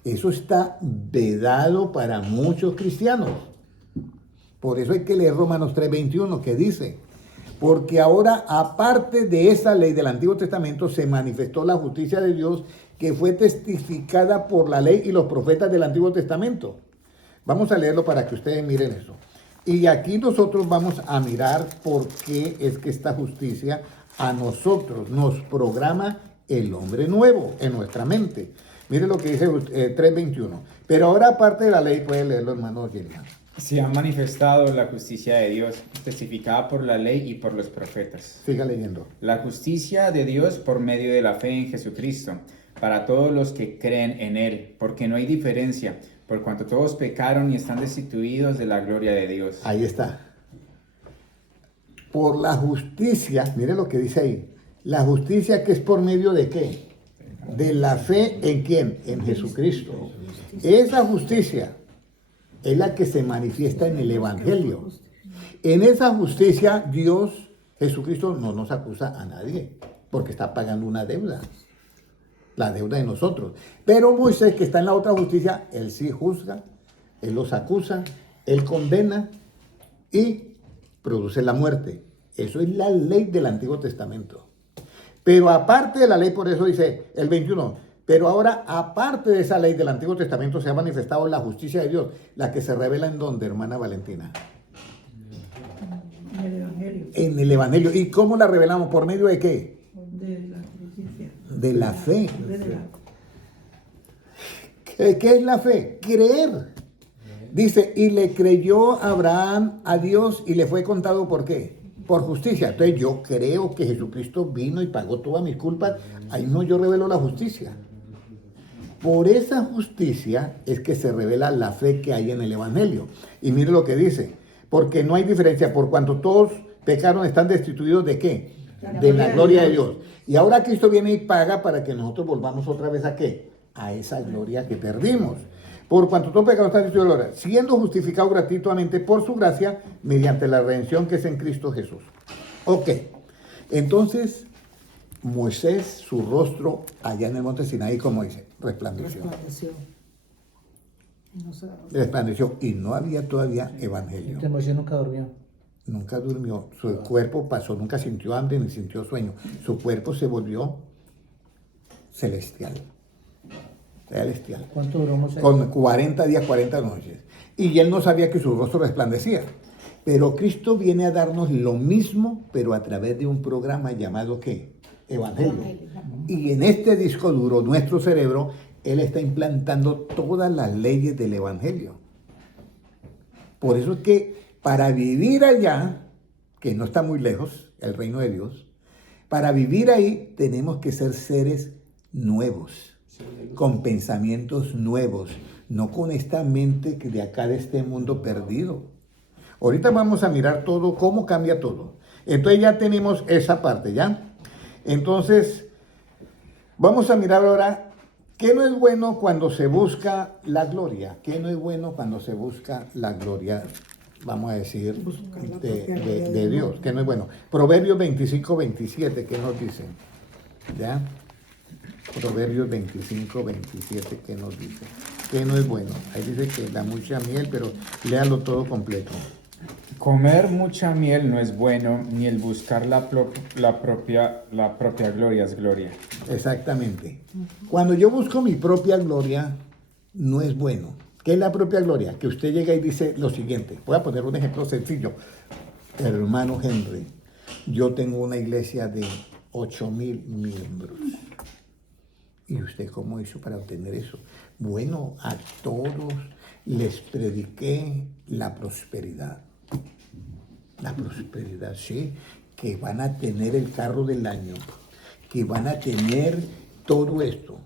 Eso está vedado para muchos cristianos. Por eso hay que leer Romanos 3:21 que dice, porque ahora aparte de esa ley del Antiguo Testamento se manifestó la justicia de Dios que fue testificada por la ley y los profetas del Antiguo Testamento. Vamos a leerlo para que ustedes miren eso. Y aquí nosotros vamos a mirar por qué es que esta justicia a nosotros nos programa el hombre nuevo en nuestra mente. Mire lo que dice 3:21. Pero ahora aparte de la ley, puede leerlo hermano Gilman. Se ha manifestado la justicia de Dios, testificada por la ley y por los profetas. Siga leyendo. La justicia de Dios por medio de la fe en Jesucristo, para todos los que creen en Él, porque no hay diferencia, por cuanto todos pecaron y están destituidos de la gloria de Dios. Ahí está. Por la justicia, mire lo que dice ahí. La justicia que es por medio de qué? De la fe en quién? En Jesucristo. Esa justicia es la que se manifiesta en el Evangelio. En esa justicia Dios, Jesucristo, no nos acusa a nadie, porque está pagando una deuda. La deuda de nosotros. Pero Moisés, que está en la otra justicia, él sí juzga, él los acusa, él condena y produce la muerte. Eso es la ley del Antiguo Testamento. Pero aparte de la ley, por eso dice el 21, pero ahora aparte de esa ley del Antiguo Testamento se ha manifestado la justicia de Dios, la que se revela en donde, hermana Valentina. En el Evangelio. En el Evangelio. ¿Y cómo la revelamos? ¿Por medio de qué? De la justicia. De la fe. De la- ¿Qué es la fe? Creer. Dice, y le creyó Abraham a Dios y le fue contado ¿por qué? Por justicia. Entonces yo creo que Jesucristo vino y pagó todas mis culpas. Ahí no yo revelo la justicia. Por esa justicia es que se revela la fe que hay en el Evangelio. Y mire lo que dice, porque no hay diferencia, por cuanto todos pecaron están destituidos ¿de qué? De la gloria de Dios. Y ahora Cristo viene y paga para que nosotros volvamos otra vez ¿a qué? A esa gloria que perdimos. Por cuanto todo pecado está destituido de la gloria, siendo justificado gratuitamente por su gracia, mediante la redención que es en Cristo Jesús. Ok, entonces Moisés, su rostro allá en el monte Sinaí, como dice, resplandeció. Resplandeció y no había todavía evangelio. Entonces Moisés nunca durmió. Nunca durmió, su cuerpo pasó, nunca sintió hambre ni sintió sueño. Su cuerpo se volvió celestial. Celestial. ¿Cuánto duró Moisés? Con 40 días, 40 noches. Y él no sabía que su rostro resplandecía. Pero Cristo viene a darnos lo mismo, pero a través de un programa llamado ¿qué? Evangelio. Y en este disco duro, nuestro cerebro, Él está implantando todas las leyes del Evangelio. Por eso es que para vivir allá, que no está muy lejos, el reino de Dios, para vivir ahí tenemos que ser seres nuevos, con pensamientos nuevos, no con esta mente que de acá de este mundo perdido. Ahorita vamos a mirar todo, cómo cambia todo. Entonces ya tenemos esa parte, ¿ya? Entonces, vamos a mirar ahora qué no es bueno cuando se busca la gloria. ¿Qué no es bueno cuando se busca la gloria, vamos a decir, de Dios? ¿Qué no es bueno? Proverbios 25, 27, ¿qué nos dicen? ¿Ya? Proverbios 25, 27, ¿qué nos dice? ¿Qué no es bueno? Ahí dice que da mucha miel, pero léalo todo completo. Comer mucha miel no es bueno, ni el buscar la propia gloria es gloria. Exactamente. Cuando yo busco mi propia gloria, no es bueno. ¿Qué es la propia gloria? Que usted llega y dice lo siguiente. Voy a poner un ejemplo sencillo. Hermano Henry, yo tengo una iglesia de 8,000 miembros. ¿Y usted cómo hizo para obtener eso? Bueno, a todos les prediqué la prosperidad. La prosperidad, sí, que van a tener el carro del año, que van a tener todo esto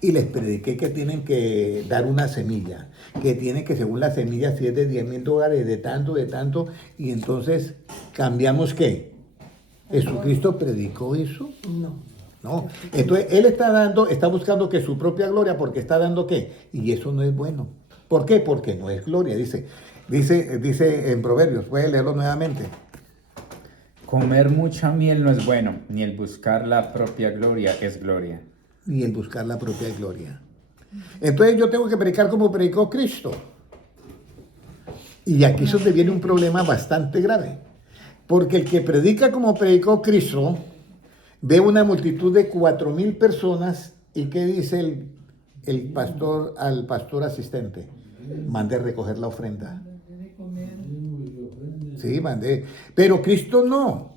y les prediqué que tienen que dar una semilla, que tienen que, según la semilla, si es de $10,000, de tanto, y entonces cambiamos ¿qué? ¿Jesucristo predicó eso? No. Entonces, él está buscando que su propia gloria, porque está dando ¿qué? Y eso no es bueno. ¿Por qué? Porque no es gloria, dice en Proverbios, puede leerlo nuevamente. Comer mucha miel no es bueno, ni el buscar la propia gloria es gloria. Ni el buscar la propia gloria. Entonces yo tengo que predicar como predicó Cristo. Y aquí es donde viene un problema bastante grave. Porque el que predica como predicó Cristo, ve una multitud de 4,000 personas y ¿qué dice el pastor al pastor asistente? Mande recoger la ofrenda. Sí, mandé. Pero Cristo no.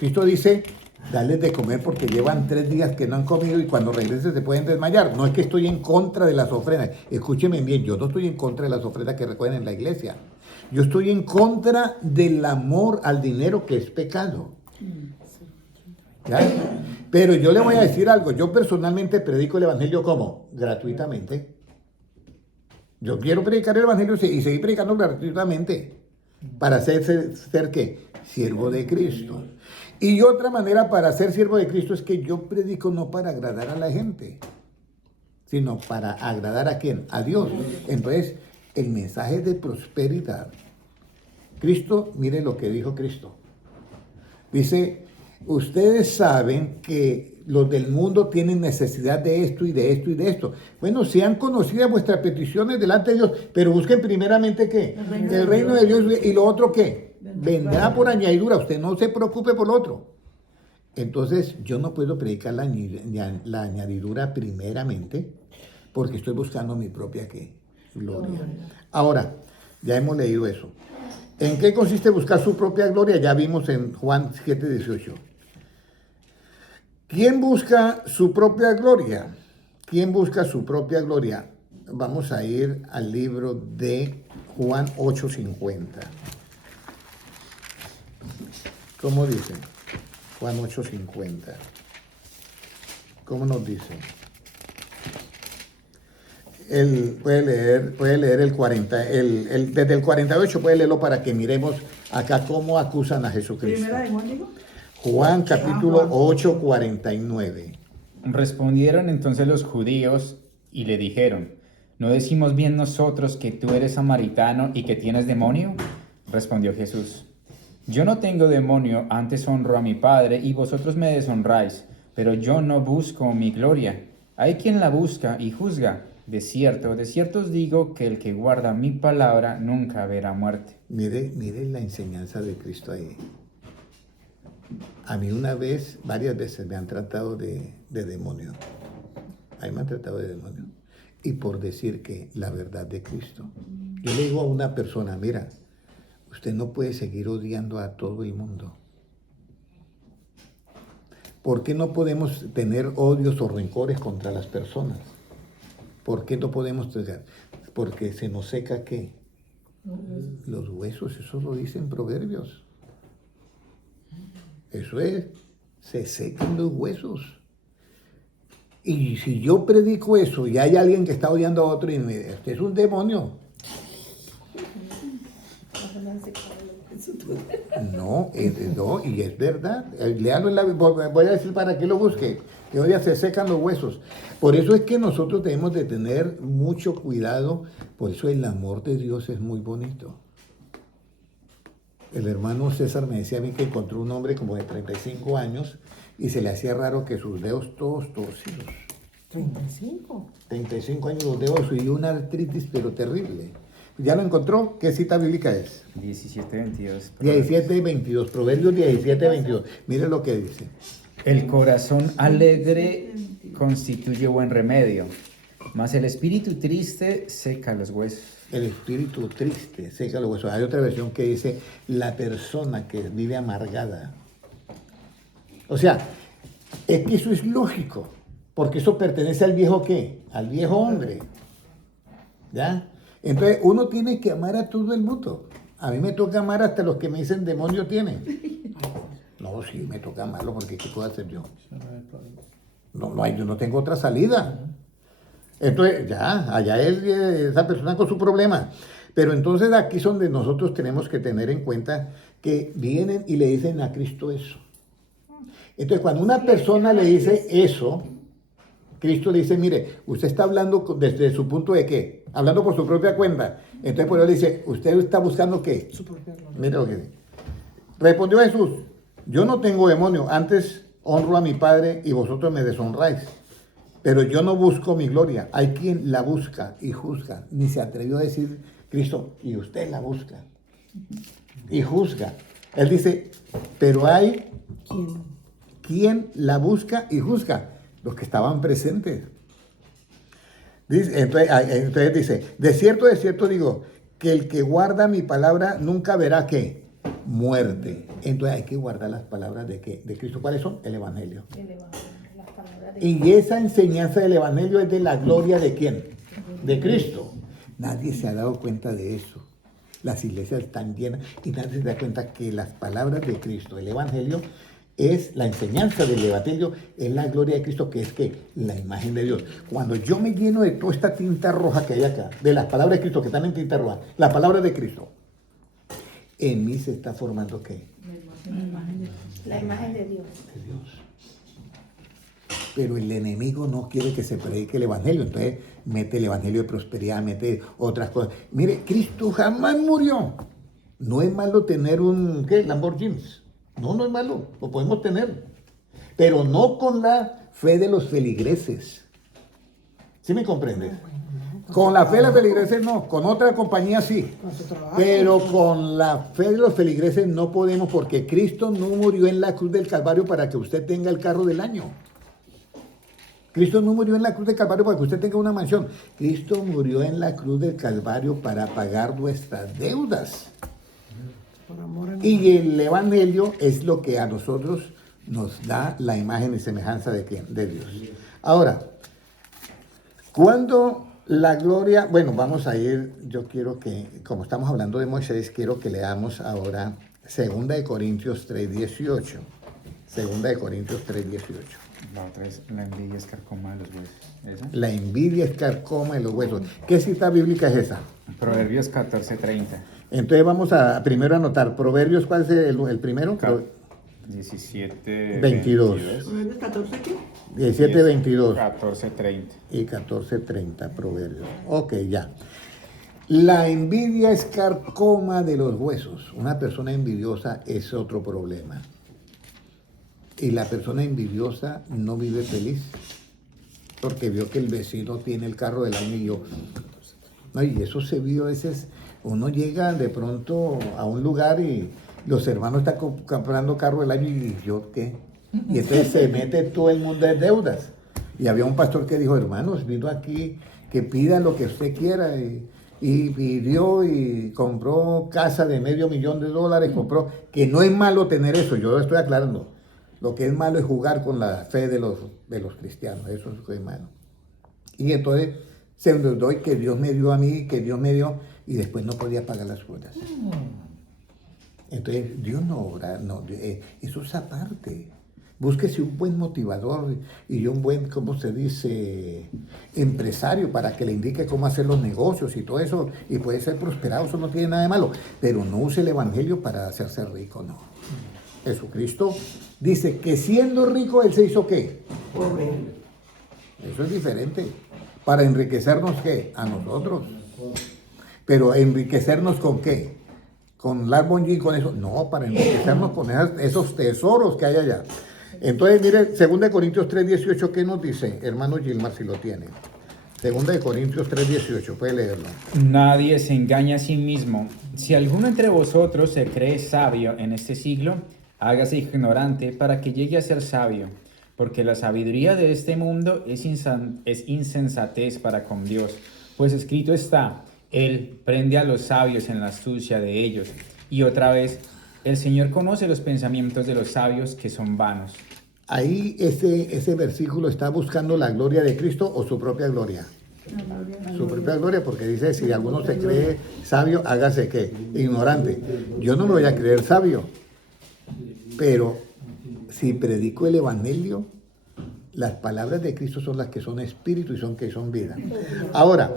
Cristo dice, dale de comer porque llevan 3 días que no han comido y cuando regresen se pueden desmayar. No es que estoy en contra de las ofrendas. Escúcheme bien, yo no estoy en contra de las ofrendas que recogen en la iglesia. Yo estoy en contra del amor al dinero, que es pecado. ¿Ya? Pero yo le voy a decir algo. Yo personalmente predico el evangelio ¿cómo? Gratuitamente. Yo quiero predicar el evangelio y seguir predicando gratuitamente. Para ser ¿qué? Siervo de Cristo. Y otra manera para ser siervo de Cristo es que yo predico no para agradar a la gente, sino para agradar ¿a quién? A Dios. Entonces, el mensaje de prosperidad. Cristo, mire lo que dijo Cristo. Dice, ustedes saben que los del mundo tienen necesidad de esto y de esto y de esto. Bueno, sean conocidas vuestras peticiones delante de Dios, pero busquen primeramente ¿qué? El reino de Dios, y lo otro ¿qué? Vendrá por añadidura. Usted no se preocupe por lo otro. Entonces, yo no puedo predicar la añadidura primeramente porque estoy buscando mi propia ¿qué? Gloria. Ahora, ya hemos leído eso. ¿En qué consiste buscar su propia gloria? Ya vimos en Juan 7:18. ¿Quién busca su propia gloria? ¿Quién busca su propia gloria? Vamos a ir al libro de Juan 8:50. ¿Cómo dice? Juan 8:50. ¿Cómo nos dice? Él puede leer el 40, desde el 48 puede leerlo para que miremos acá cómo acusan a Jesucristo. Primera de Juan, digo. Juan capítulo 8, 49. Respondieron entonces los judíos y le dijeron, ¿no decimos bien nosotros que tú eres samaritano y que tienes demonio? Respondió Jesús, yo no tengo demonio, antes honro a mi Padre y vosotros me deshonráis, pero yo no busco mi gloria. Hay quien la busca y juzga. De cierto os digo que el que guarda mi palabra nunca verá muerte. Mire la enseñanza de Cristo ahí. A mí varias veces me han tratado de demonio. A mí me han tratado de demonio. Y por decir que la verdad de Cristo. Yo le digo a una persona, mira, usted no puede seguir odiando a todo el mundo. ¿Por qué no podemos tener odios o rencores contra las personas? ¿Por qué no podemos tener? Porque se nos seca ¿qué? Los huesos, eso lo dicen Proverbios. Eso es, se secan los huesos. Y si yo predico eso y hay alguien que está odiando a otro y me dice, este es un demonio. No, y es verdad. Léalo voy a decir para que lo busque. Que hoy se secan los huesos. Por eso es que nosotros debemos de tener mucho cuidado. Por eso el amor de Dios es muy bonito. El hermano César me decía a mí que encontró un hombre como de 35 años y se le hacía raro que sus dedos todos torcidos. 35 años los dedos y una artritis pero terrible. ¿Ya lo encontró? ¿Qué cita bíblica es? 17:22. 17:22, Proverbios 17:22. Mire lo que dice. El corazón alegre constituye buen remedio, mas el espíritu triste seca los huesos. El espíritu triste seca los huesos. Hay otra versión que dice la persona que vive amargada. O sea, es que eso es lógico, porque eso pertenece al viejo ¿qué? Al viejo hombre. ¿Ya? Entonces uno tiene que amar a todo el mundo. A mí me toca amar hasta los que me dicen demonio tiene. No, sí, me toca amarlo porque ¿qué puedo hacer yo? yo no tengo otra salida. Entonces, ya, allá es esa persona con su problema. Pero entonces aquí es donde nosotros tenemos que tener en cuenta que vienen y le dicen a Cristo eso. Entonces, cuando una persona le dice eso, Cristo le dice, mire, usted está hablando desde su punto de qué, hablando por su propia cuenta. Entonces, por eso le dice, ¿usted está buscando qué? Su propia gloria. Mire lo que dice. Respondió Jesús, yo no tengo demonio, antes honro a mi Padre y vosotros me deshonráis. Pero yo no busco mi gloria. Hay quien la busca y juzga. Ni se atrevió a decir Cristo, y usted la busca y juzga. Él dice, pero hay quien la busca y juzga. Los que estaban presentes. Dice, entonces dice, de cierto digo, que el que guarda mi palabra nunca verá ¿qué? Muerte. Entonces hay que guardar las palabras de ¿qué? De Cristo. ¿Cuáles son? El Evangelio. Las palabras de Y esa enseñanza del Evangelio es de la gloria ¿de quién? De Cristo. Nadie se ha dado cuenta de eso. Las iglesias están llenas y nadie se da cuenta que las palabras de Cristo, el Evangelio, es la enseñanza del Evangelio, es la gloria de Cristo, que es que la imagen de Dios. Cuando yo me lleno de toda esta tinta roja que hay acá, de las palabras de Cristo que están en tinta roja, las palabras de Cristo, en mí se está formando ¿qué? la imagen de Dios. De Dios. Pero el enemigo no quiere que se predique el Evangelio, entonces mete el Evangelio de prosperidad, mete otras cosas. Mire, Cristo jamás murió. No es malo tener un, ¿qué? Lamborghini. No es malo, lo podemos tener. Pero no con la fe de los feligreses. ¿Sí me comprendes? Con la fe de los feligreses no, con otra compañía sí. Con su trabajo. Pero con la fe de los feligreses no podemos, porque Cristo no murió en la cruz del Calvario para que usted tenga el carro del año. Cristo no murió en la cruz del Calvario para que usted tenga una mansión. Cristo murió en la cruz del Calvario para pagar nuestras deudas. Por amor a Y el Evangelio es lo que a nosotros nos da la imagen y semejanza de ¿quién? De Dios. Ahora, cuando la gloria, bueno, vamos a ir, yo quiero que, como estamos hablando de Moisés, quiero que leamos ahora 2 Corintios 3:18. 2 Corintios 3:18. La otra es la envidia es carcoma de los huesos. ¿Esa? La envidia es carcoma de los huesos. ¿Qué cita bíblica es esa? Proverbios 14:30. Entonces vamos a primero anotar. Proverbios, ¿cuál es el primero? 17, 22. ¿Proverbios 14 qué? 17, 22. 14:30. Y 14:30 Proverbios. Ok, ya. La envidia es carcoma de los huesos. Una persona envidiosa es otro problema. Y la persona envidiosa no vive feliz. Porque vio que el vecino tiene el carro del año y yo. No, y eso se vio a veces. Uno llega de pronto a un lugar y los hermanos están comprando carro del año y yo qué. Y entonces se mete todo el mundo en deudas. Y había un pastor que dijo, hermanos, vino aquí que pida lo que usted quiera. Y pidió y compró casa de $500,000, compró, que no es malo tener eso, yo lo estoy aclarando. Lo que es malo es jugar con la fe de los cristianos, eso es lo que es malo. Y entonces se endeudó y que Dios me dio a mí, que Dios me dio, y después no podía pagar las cuotas. Entonces Dios no obra, no, eso es aparte. Búsquese un buen motivador y un buen, ¿cómo se dice?, empresario para que le indique cómo hacer los negocios y todo eso, y puede ser prosperado, eso no tiene nada de malo, pero no use el evangelio para hacerse rico, no. Jesucristo dice que siendo rico, Él se hizo ¿qué? Pobre. Eso es diferente. Para enriquecernos ¿qué? A nosotros. Pero enriquecernos ¿con qué? Con Lamborghini, con eso. No, para enriquecernos con esos tesoros que hay allá. Entonces, mire, 2 Corintios 3:18, ¿qué nos dice? Hermano Gilmar, si lo tiene. 2 Corintios 3:18, puede leerlo. Nadie se engaña a sí mismo. Si alguno entre vosotros se cree sabio en este siglo, hágase ignorante para que llegue a ser sabio, porque la sabiduría de este mundo es insensatez para con Dios. Pues escrito está, Él prende a los sabios en la astucia de ellos. Y otra vez, el Señor conoce los pensamientos de los sabios que son vanos. Ahí ese versículo está buscando la gloria de Cristo o su propia gloria. Su propia gloria, porque dice, si alguno se cree sabio, hágase ¿qué? Ignorante. Yo no me voy a creer sabio, pero si predico el evangelio, Las palabras de Cristo son las que son espíritu y son que son vida. Ahora,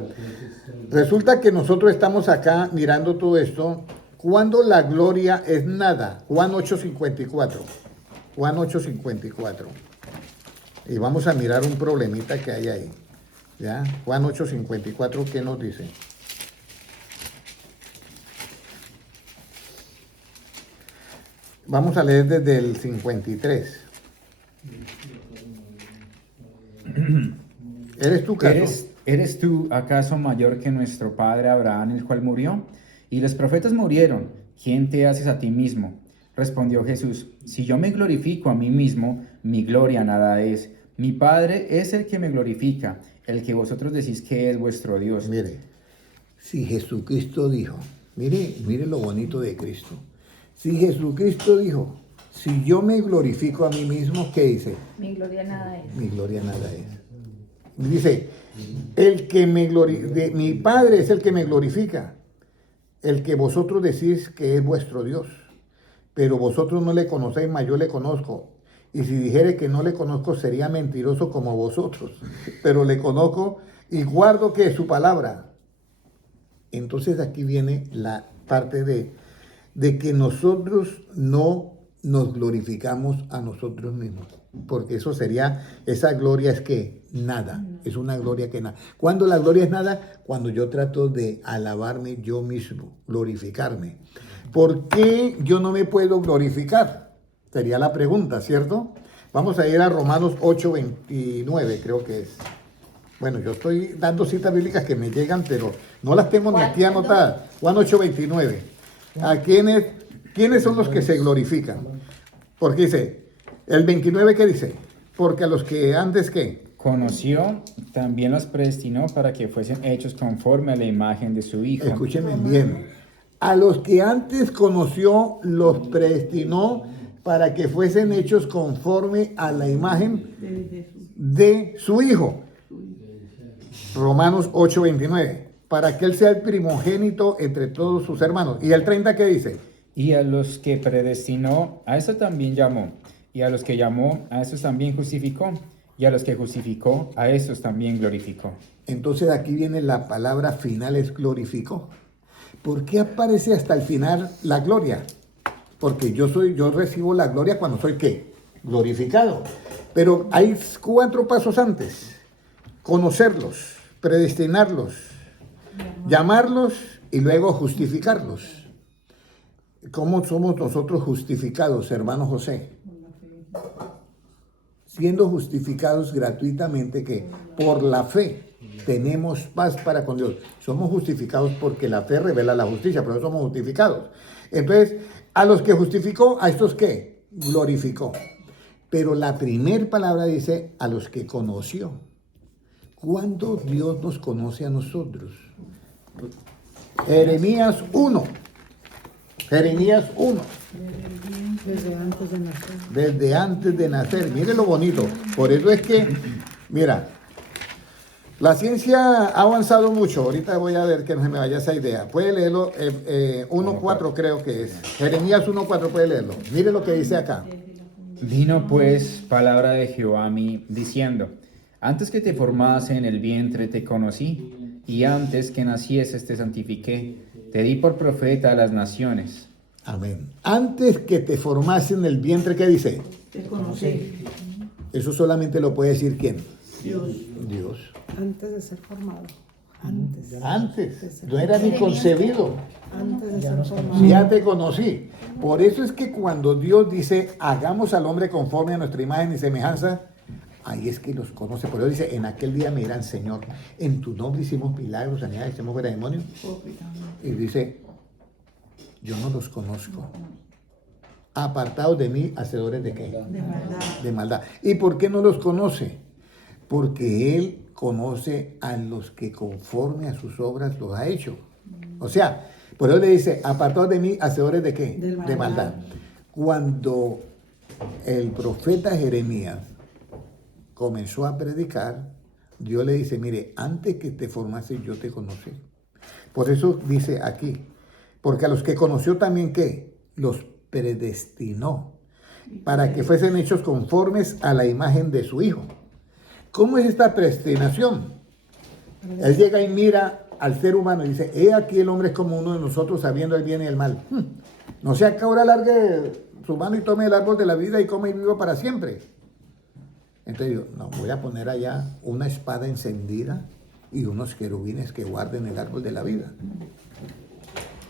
resulta que nosotros estamos acá mirando todo esto cuando la gloria es nada. Juan 8:54. Juan 8:54. Y vamos a mirar un problemita que hay ahí. ¿Ya? Juan 8:54, ¿qué nos dice? Vamos a leer desde el 53. ¿Eres tú, Caso? ¿Eres tú acaso mayor que nuestro padre Abraham, el cual murió? Y los profetas murieron. ¿Quién te haces a ti mismo? Respondió Jesús: si yo me glorifico a mí mismo, mi gloria nada es. Mi Padre es el que me glorifica, el que vosotros decís que es vuestro Dios. Mire, si Jesucristo dijo, mire lo bonito de Cristo. Si Jesucristo dijo, si yo me glorifico a mí mismo, ¿qué dice? Mi gloria nada es. Mi gloria nada es. Dice, el que mi Padre es el que me glorifica, el que vosotros decís que es vuestro Dios. Pero vosotros no le conocéis, mas yo le conozco. Y si dijere que no le conozco, sería mentiroso como vosotros. Pero le conozco y guardo que es su palabra. Entonces aquí viene la parte de que nosotros no nos glorificamos a nosotros mismos. Porque eso sería, esa gloria es que nada, es una gloria que nada. ¿Cuándo la gloria es nada? Cuando yo trato de alabarme yo mismo, glorificarme. ¿Por qué yo no me puedo glorificar? Sería la pregunta, ¿cierto? Vamos a ir a Romanos 8:29, creo que es. Bueno, yo estoy dando citas bíblicas que me llegan, pero no las tengo ni aquí anotadas. Juan 8:29. ¿A quiénes son los que se glorifican? Porque dice, el 29, ¿qué dice? Porque a los que antes, ¿qué? Conoció, también los predestinó para que fuesen hechos conforme a la imagen de su Hijo. Escúchenme bien. A los que antes conoció, los predestinó para que fuesen hechos conforme a la imagen de su Hijo. Romanos 8:29. Para que Él sea el primogénito entre todos sus hermanos. ¿Y el 30 qué dice? Y a los que predestinó, a eso también llamó. Y a los que llamó, a esos también justificó. Y a los que justificó, a esos también glorificó. Entonces aquí viene la palabra final, es glorificó. ¿Por qué aparece hasta el final la gloria? Porque yo recibo la gloria cuando soy ¿qué? Glorificado. Pero hay 4 pasos antes. Conocerlos, predestinarlos, llamarlos y luego justificarlos. ¿Cómo somos nosotros justificados, hermano José? Siendo justificados gratuitamente, que por la fe tenemos paz para con Dios. Somos justificados porque la fe revela la justicia, pero somos justificados. Entonces, a los que justificó, ¿a estos qué? Glorificó. Pero la primer palabra dice, a los que conoció. ¿Cuándo Dios nos conoce a nosotros? Jeremías 1. Jeremías 1. Desde antes de nacer. Desde antes de nacer. Mire lo bonito. Por eso es que, mira, la ciencia ha avanzado mucho. Ahorita voy a ver que no se me vaya esa idea. Puede leerlo, 1.4 creo que es. Jeremías 1.4 puede leerlo. Mire lo que dice acá. Vino pues palabra de Jehová a mí, diciendo: antes que te formase en el vientre te conocí, y antes que nacieses te santifiqué, te di por profeta a las naciones. Amén. Antes que te formase en el vientre, ¿qué dice? Te conocí. Eso solamente lo puede decir ¿quién? Dios. Dios. Antes de ser formado. Antes. Antes. No era ni concebido. Antes de ser formado. Ya te conocí. Por eso es que cuando Dios dice, hagamos al hombre conforme a nuestra imagen y semejanza, ahí es que los conoce. Por eso dice, en aquel día me dirán, Señor, en tu nombre hicimos milagros, sanidades, hicimos fuera demonios. Y dice, yo no los conozco. Apartados de mí, hacedores de qué? De maldad. De maldad. ¿Y por qué no los conoce? Porque Él conoce a los que conforme a sus obras los ha hecho. O sea, por eso le dice, apartados de mí, hacedores de qué? De maldad. Cuando el profeta Jeremías comenzó a predicar, Dios le dice, mire, antes que te formase yo te conocí. Por eso dice aquí, porque a los que conoció también, ¿qué? Los predestinó para que fuesen hechos conformes a la imagen de su Hijo. ¿Cómo es esta predestinación? Él llega y mira al ser humano y dice, he aquí el hombre es como uno de nosotros sabiendo el bien y el mal. No sea que ahora largue su mano y tome el árbol de la vida y come y viva para siempre. Entonces yo, no, voy a poner allá una espada encendida y unos querubines que guarden el árbol de la vida.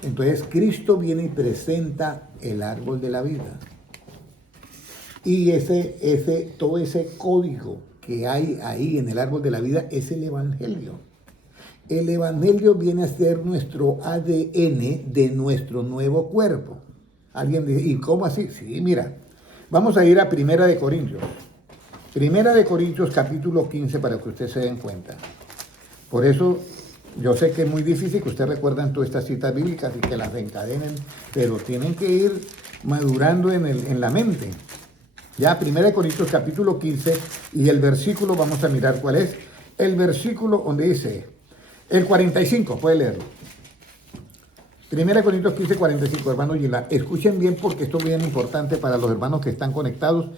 Entonces Cristo viene y presenta el árbol de la vida. Y todo ese código que hay ahí en el árbol de la vida es el Evangelio. El Evangelio viene a ser nuestro ADN de nuestro nuevo cuerpo. Alguien dice, ¿y cómo así? Sí, mira, vamos a ir a Primera de Corintios. Primera de Corintios capítulo 15 para que ustedes se den cuenta. Por eso yo sé que es muy difícil que ustedes recuerden todas estas citas bíblicas y que las encadenen, pero tienen que ir madurando en la mente. Ya, Primera de Corintios capítulo 15 y el versículo, vamos a mirar cuál es. El versículo donde dice, el 45, puede leerlo. Primera de Corintios 15, 45, hermano Gila. Escuchen bien porque esto es bien importante para los hermanos que están conectados.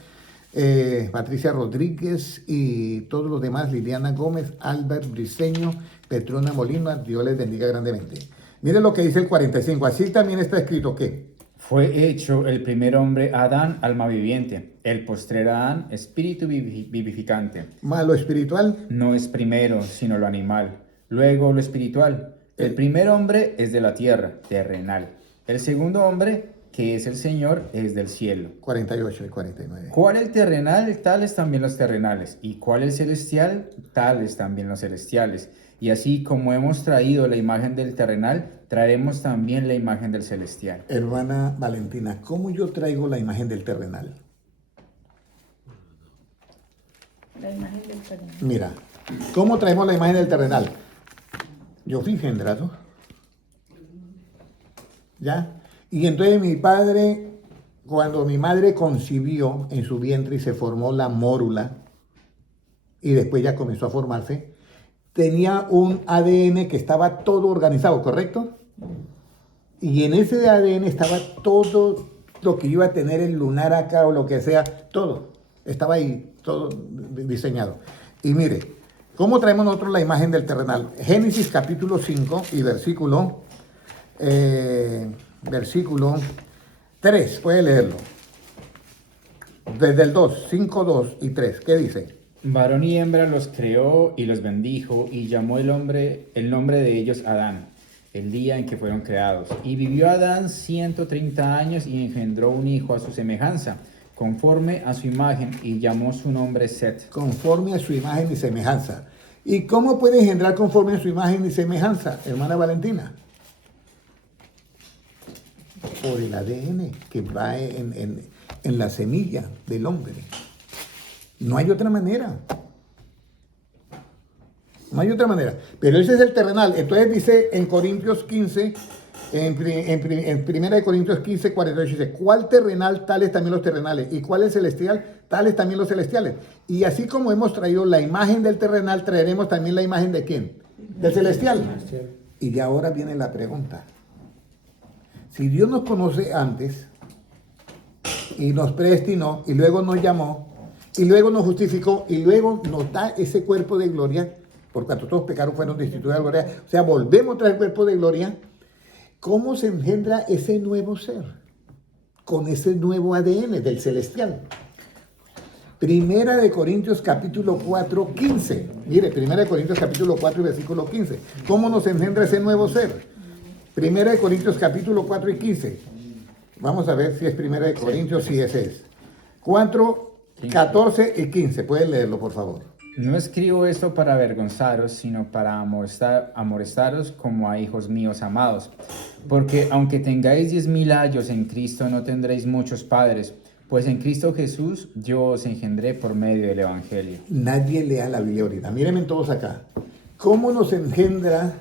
Patricia Rodríguez y todos los demás, Liliana Gómez, Albert Briceño, Petrona Molina, Dios les bendiga grandemente. Miren lo que dice el 45, así también está escrito que fue hecho el primer hombre Adán, alma viviente, el postrer Adán, espíritu vivificante. Más lo espiritual No es primero, sino lo animal, luego lo espiritual. El primer hombre es de la tierra, terrenal. El segundo hombre, que es el Señor, es del cielo. 48 y 49. ¿Cuál el terrenal? Tales también los terrenales. ¿Y cuál el celestial? Tales también los celestiales. Y así como hemos traído la imagen del terrenal, traeremos también la imagen del celestial. Hermana Valentina, ¿cómo yo traigo la imagen del terrenal? La imagen del terrenal. Mira, ¿cómo traemos la imagen del terrenal? Yo fui engendrado. ¿Ya? Y entonces mi padre, cuando mi madre concibió en su vientre y se formó la mórula, y después ya comenzó a formarse, tenía un ADN que estaba todo organizado, ¿correcto? Y en ese ADN estaba todo lo que iba a tener el lunar acá o lo que sea, todo. Estaba ahí, todo diseñado. Y mire, ¿cómo traemos nosotros la imagen del terrenal? Génesis capítulo 5 y versículo 3, puede leerlo. Desde el 2, 5, 2 y 3, ¿qué dice? Varón y hembra los creó y los bendijo y llamó el nombre de ellos Adán, el día en que fueron creados. Y vivió Adán 130 años y engendró un hijo a su semejanza, conforme a su imagen, y llamó su nombre Set. Conforme a su imagen y semejanza. ¿Y cómo puede engendrar conforme a su imagen y semejanza, hermana Valentina? Por el ADN que va en la semilla del hombre. No hay otra manera. No hay otra manera. Pero ese es el terrenal. Entonces dice en Corintios 15, en primera de Corintios 15, 48, dice, ¿cuál terrenal? Tales también los terrenales. ¿Y cuál es celestial? Tales también los celestiales. Y así como hemos traído la imagen del terrenal, traeremos también la imagen de ¿quién? Del celestial. Y de ahora viene la pregunta. Si Dios nos conoce antes y nos predestinó y luego nos llamó y luego nos justificó y luego nos da ese cuerpo de gloria, por cuanto todos pecaron fueron destituidos de gloria, o sea, volvemos a traer el cuerpo de gloria, ¿cómo se engendra ese nuevo ser? Con ese nuevo ADN del celestial. Primera de Corintios capítulo 4, 15. Mire, Primera de Corintios capítulo 4 y versículo 15. ¿Cómo nos engendra ese nuevo ser? Primera de Corintios capítulo 4 y 15. Vamos a ver si es Primera de Corintios, si ese es. 4, 14 y 15. Pueden leerlo, por favor. No escribo esto para avergonzaros, sino para amonestaros como a hijos míos amados. Porque aunque tengáis 10.000 años en Cristo, no tendréis muchos padres, pues en Cristo Jesús yo os engendré por medio del Evangelio. Nadie lea la Biblia ahorita. Mírenme todos acá. ¿Cómo nos engendra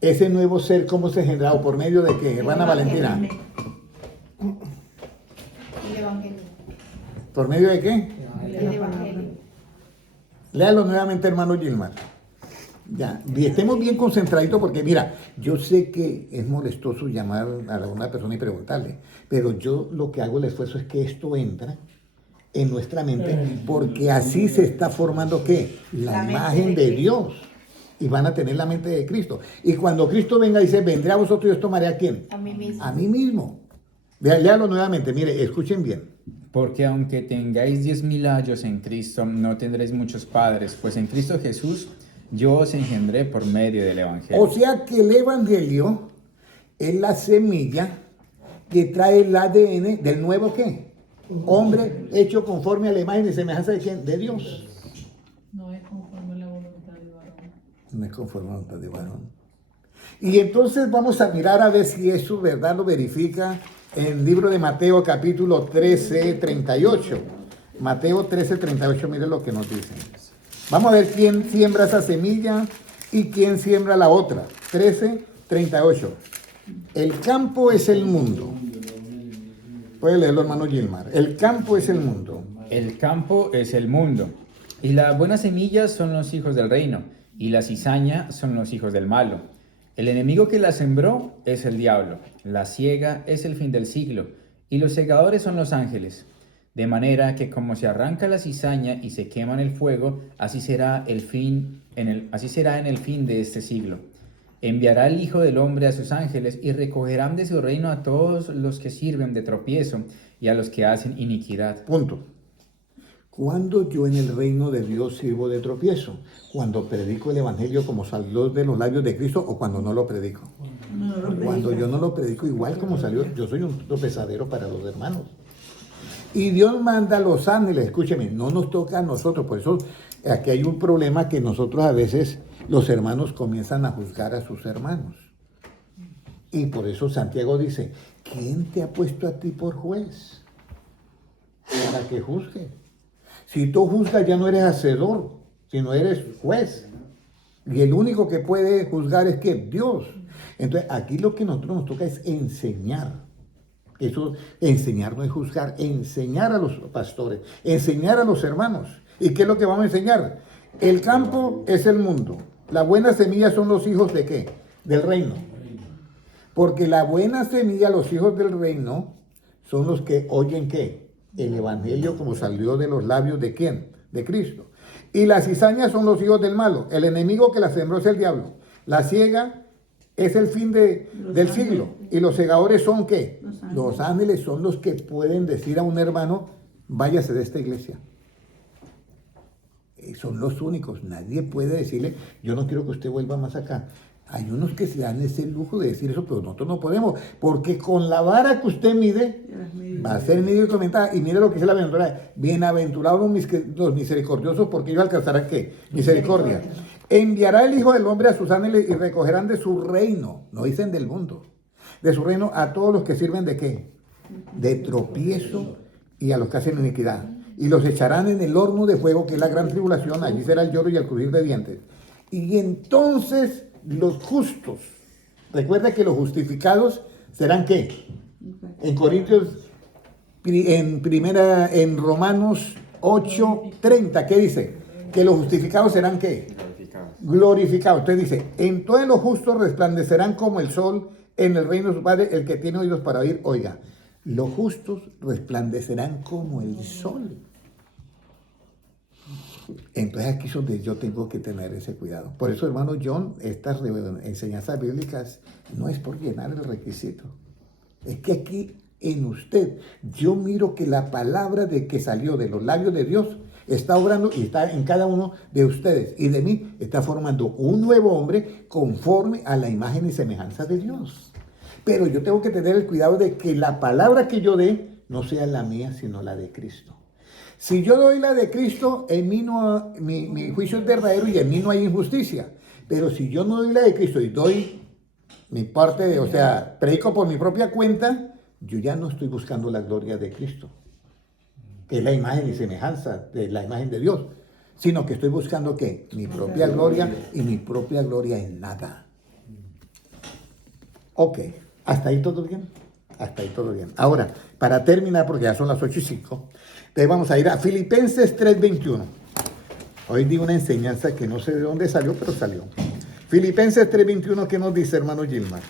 ese nuevo ser? ¿Cómo se engendra? ¿O por medio de qué, hermana Valentina? El Evangelio. ¿Por medio de qué? El Evangelio. Léalo nuevamente, hermano Gilmar. Ya, y estemos bien concentraditos porque, mira, yo sé que es molestoso llamar a una persona y preguntarle, pero yo lo que hago el esfuerzo es que esto entra en nuestra mente, porque así se está formando ¿qué? La mente imagen de de Dios. Y van a tener la mente de Cristo. Y cuando Cristo venga, dice, vendré a vosotros y os tomaré ¿a quién? A mí mismo. A mí mismo. Léalo nuevamente, mire, escuchen bien. Porque aunque tengáis 10.000 años en Cristo, no tendréis muchos padres, pues en Cristo Jesús yo os engendré por medio del Evangelio. O sea que el Evangelio es la semilla que trae el ADN del nuevo ¿qué? Hombre hecho conforme a la imagen y semejanza de ¿quién? De Dios. No es conforme a la voluntad de varón. No es conforme a la voluntad de varón. Y entonces vamos a mirar a ver si eso verdad lo verifica en el libro de Mateo capítulo 13, 38. Mateo 13, 38, mire lo que nos dice. Vamos a ver quién siembra esa semilla y quién siembra la otra. 13, 38. El campo es el mundo. Puede leerlo, hermano Gilmar. El campo es el mundo. El campo es el mundo, y las buenas semillas son los hijos del reino, y la cizaña son los hijos del malo. El enemigo que la sembró es el diablo, la siega es el fin del siglo, y los segadores son los ángeles. De manera que como se arranca la cizaña y se quema en el fuego, así será en el fin de este siglo. Enviará el Hijo del Hombre a sus ángeles y recogerán de su reino a todos los que sirven de tropiezo y a los que hacen iniquidad. Punto. ¿Cuándo yo en el reino de Dios sirvo de tropiezo? Cuando predico el evangelio como salió de los labios de Cristo o cuando no lo predico. Cuando yo no lo predico igual como salió, yo soy un tropezadero para los hermanos. Y Dios manda a los ángeles, escúcheme, no nos toca a nosotros. Por eso aquí hay un problema que nosotros a veces, los hermanos comienzan a juzgar a sus hermanos. Y por eso Santiago dice, ¿quién te ha puesto a ti por juez? Para que juzgue. Si tú juzgas ya no eres hacedor, sino eres juez. Y el único que puede juzgar es ¿quién? Dios. Entonces aquí lo que nosotros nos toca es enseñar. Eso, enseñar no es juzgar, enseñar a los pastores, enseñar a los hermanos. ¿Y qué es lo que vamos a enseñar? El campo es el mundo. La buena semilla son los hijos de ¿qué? Del reino. Porque la buena semilla, los hijos del reino, son los que oyen ¿qué? El evangelio como salió de los labios de ¿quién? De Cristo. Y las cizañas son los hijos del malo. El enemigo que la sembró es el diablo. La siega es el fin del siglo. Y los segadores son ¿qué? Los ángeles son los que pueden decir a un hermano, váyase de esta iglesia. Son los únicos. Nadie puede decirle, yo no quiero que usted vuelva más acá. Hay unos que se dan ese lujo de decir eso, pero nosotros no podemos. Porque con la vara que usted mide, va a ser medido y comentada. Y mire lo que dice la bienaventuranza. Bienaventurados los misericordiosos, porque ellos alcanzarán ¿qué? Misericordia. Enviará el Hijo del Hombre a sus ángeles y recogerán de su reino, no dicen del mundo, de su reino a todos los que sirven de ¿qué? De tropiezo y a los que hacen iniquidad. Y los echarán en el horno de fuego, que es la gran tribulación, allí será el lloro y el crujir de dientes. Y entonces los justos, recuerda que los justificados serán ¿qué? En Corintios, en Romanos 8:30, ¿qué dice? Que los justificados serán ¿qué? Glorificados. Usted dice, entonces los justos resplandecerán como el sol en el reino de su Padre. El que tiene oídos para oír, oiga. Los justos resplandecerán como el sol. Entonces aquí es donde yo tengo que tener ese cuidado. Por eso, hermano John, estas enseñanzas bíblicas no es por llenar el requisito. Es que aquí en usted, yo miro que la palabra de que salió de los labios de Dios está obrando y está en cada uno de ustedes y de mí, está formando un nuevo hombre conforme a la imagen y semejanza de Dios. Pero yo tengo que tener el cuidado de que la palabra que yo dé no sea la mía, sino la de Cristo. Si yo doy la de Cristo, en mí no, mi juicio es verdadero y en mí no hay injusticia. Pero si yo no doy la de Cristo y doy mi parte, o sea, predico por mi propia cuenta, yo ya no estoy buscando la gloria de Cristo, que es la imagen y semejanza de la imagen de Dios, sino que estoy buscando ¿qué? Mi propia gloria, y mi propia gloria en nada. Ok, ¿hasta ahí todo bien? Hasta ahí todo bien. Ahora, para terminar, porque ya son las 8:05, entonces vamos a ir a Filipenses 3:21. Hoy di una enseñanza que no sé de dónde salió, pero salió. Filipenses 3:21, ¿qué nos dice, hermano Gilmar?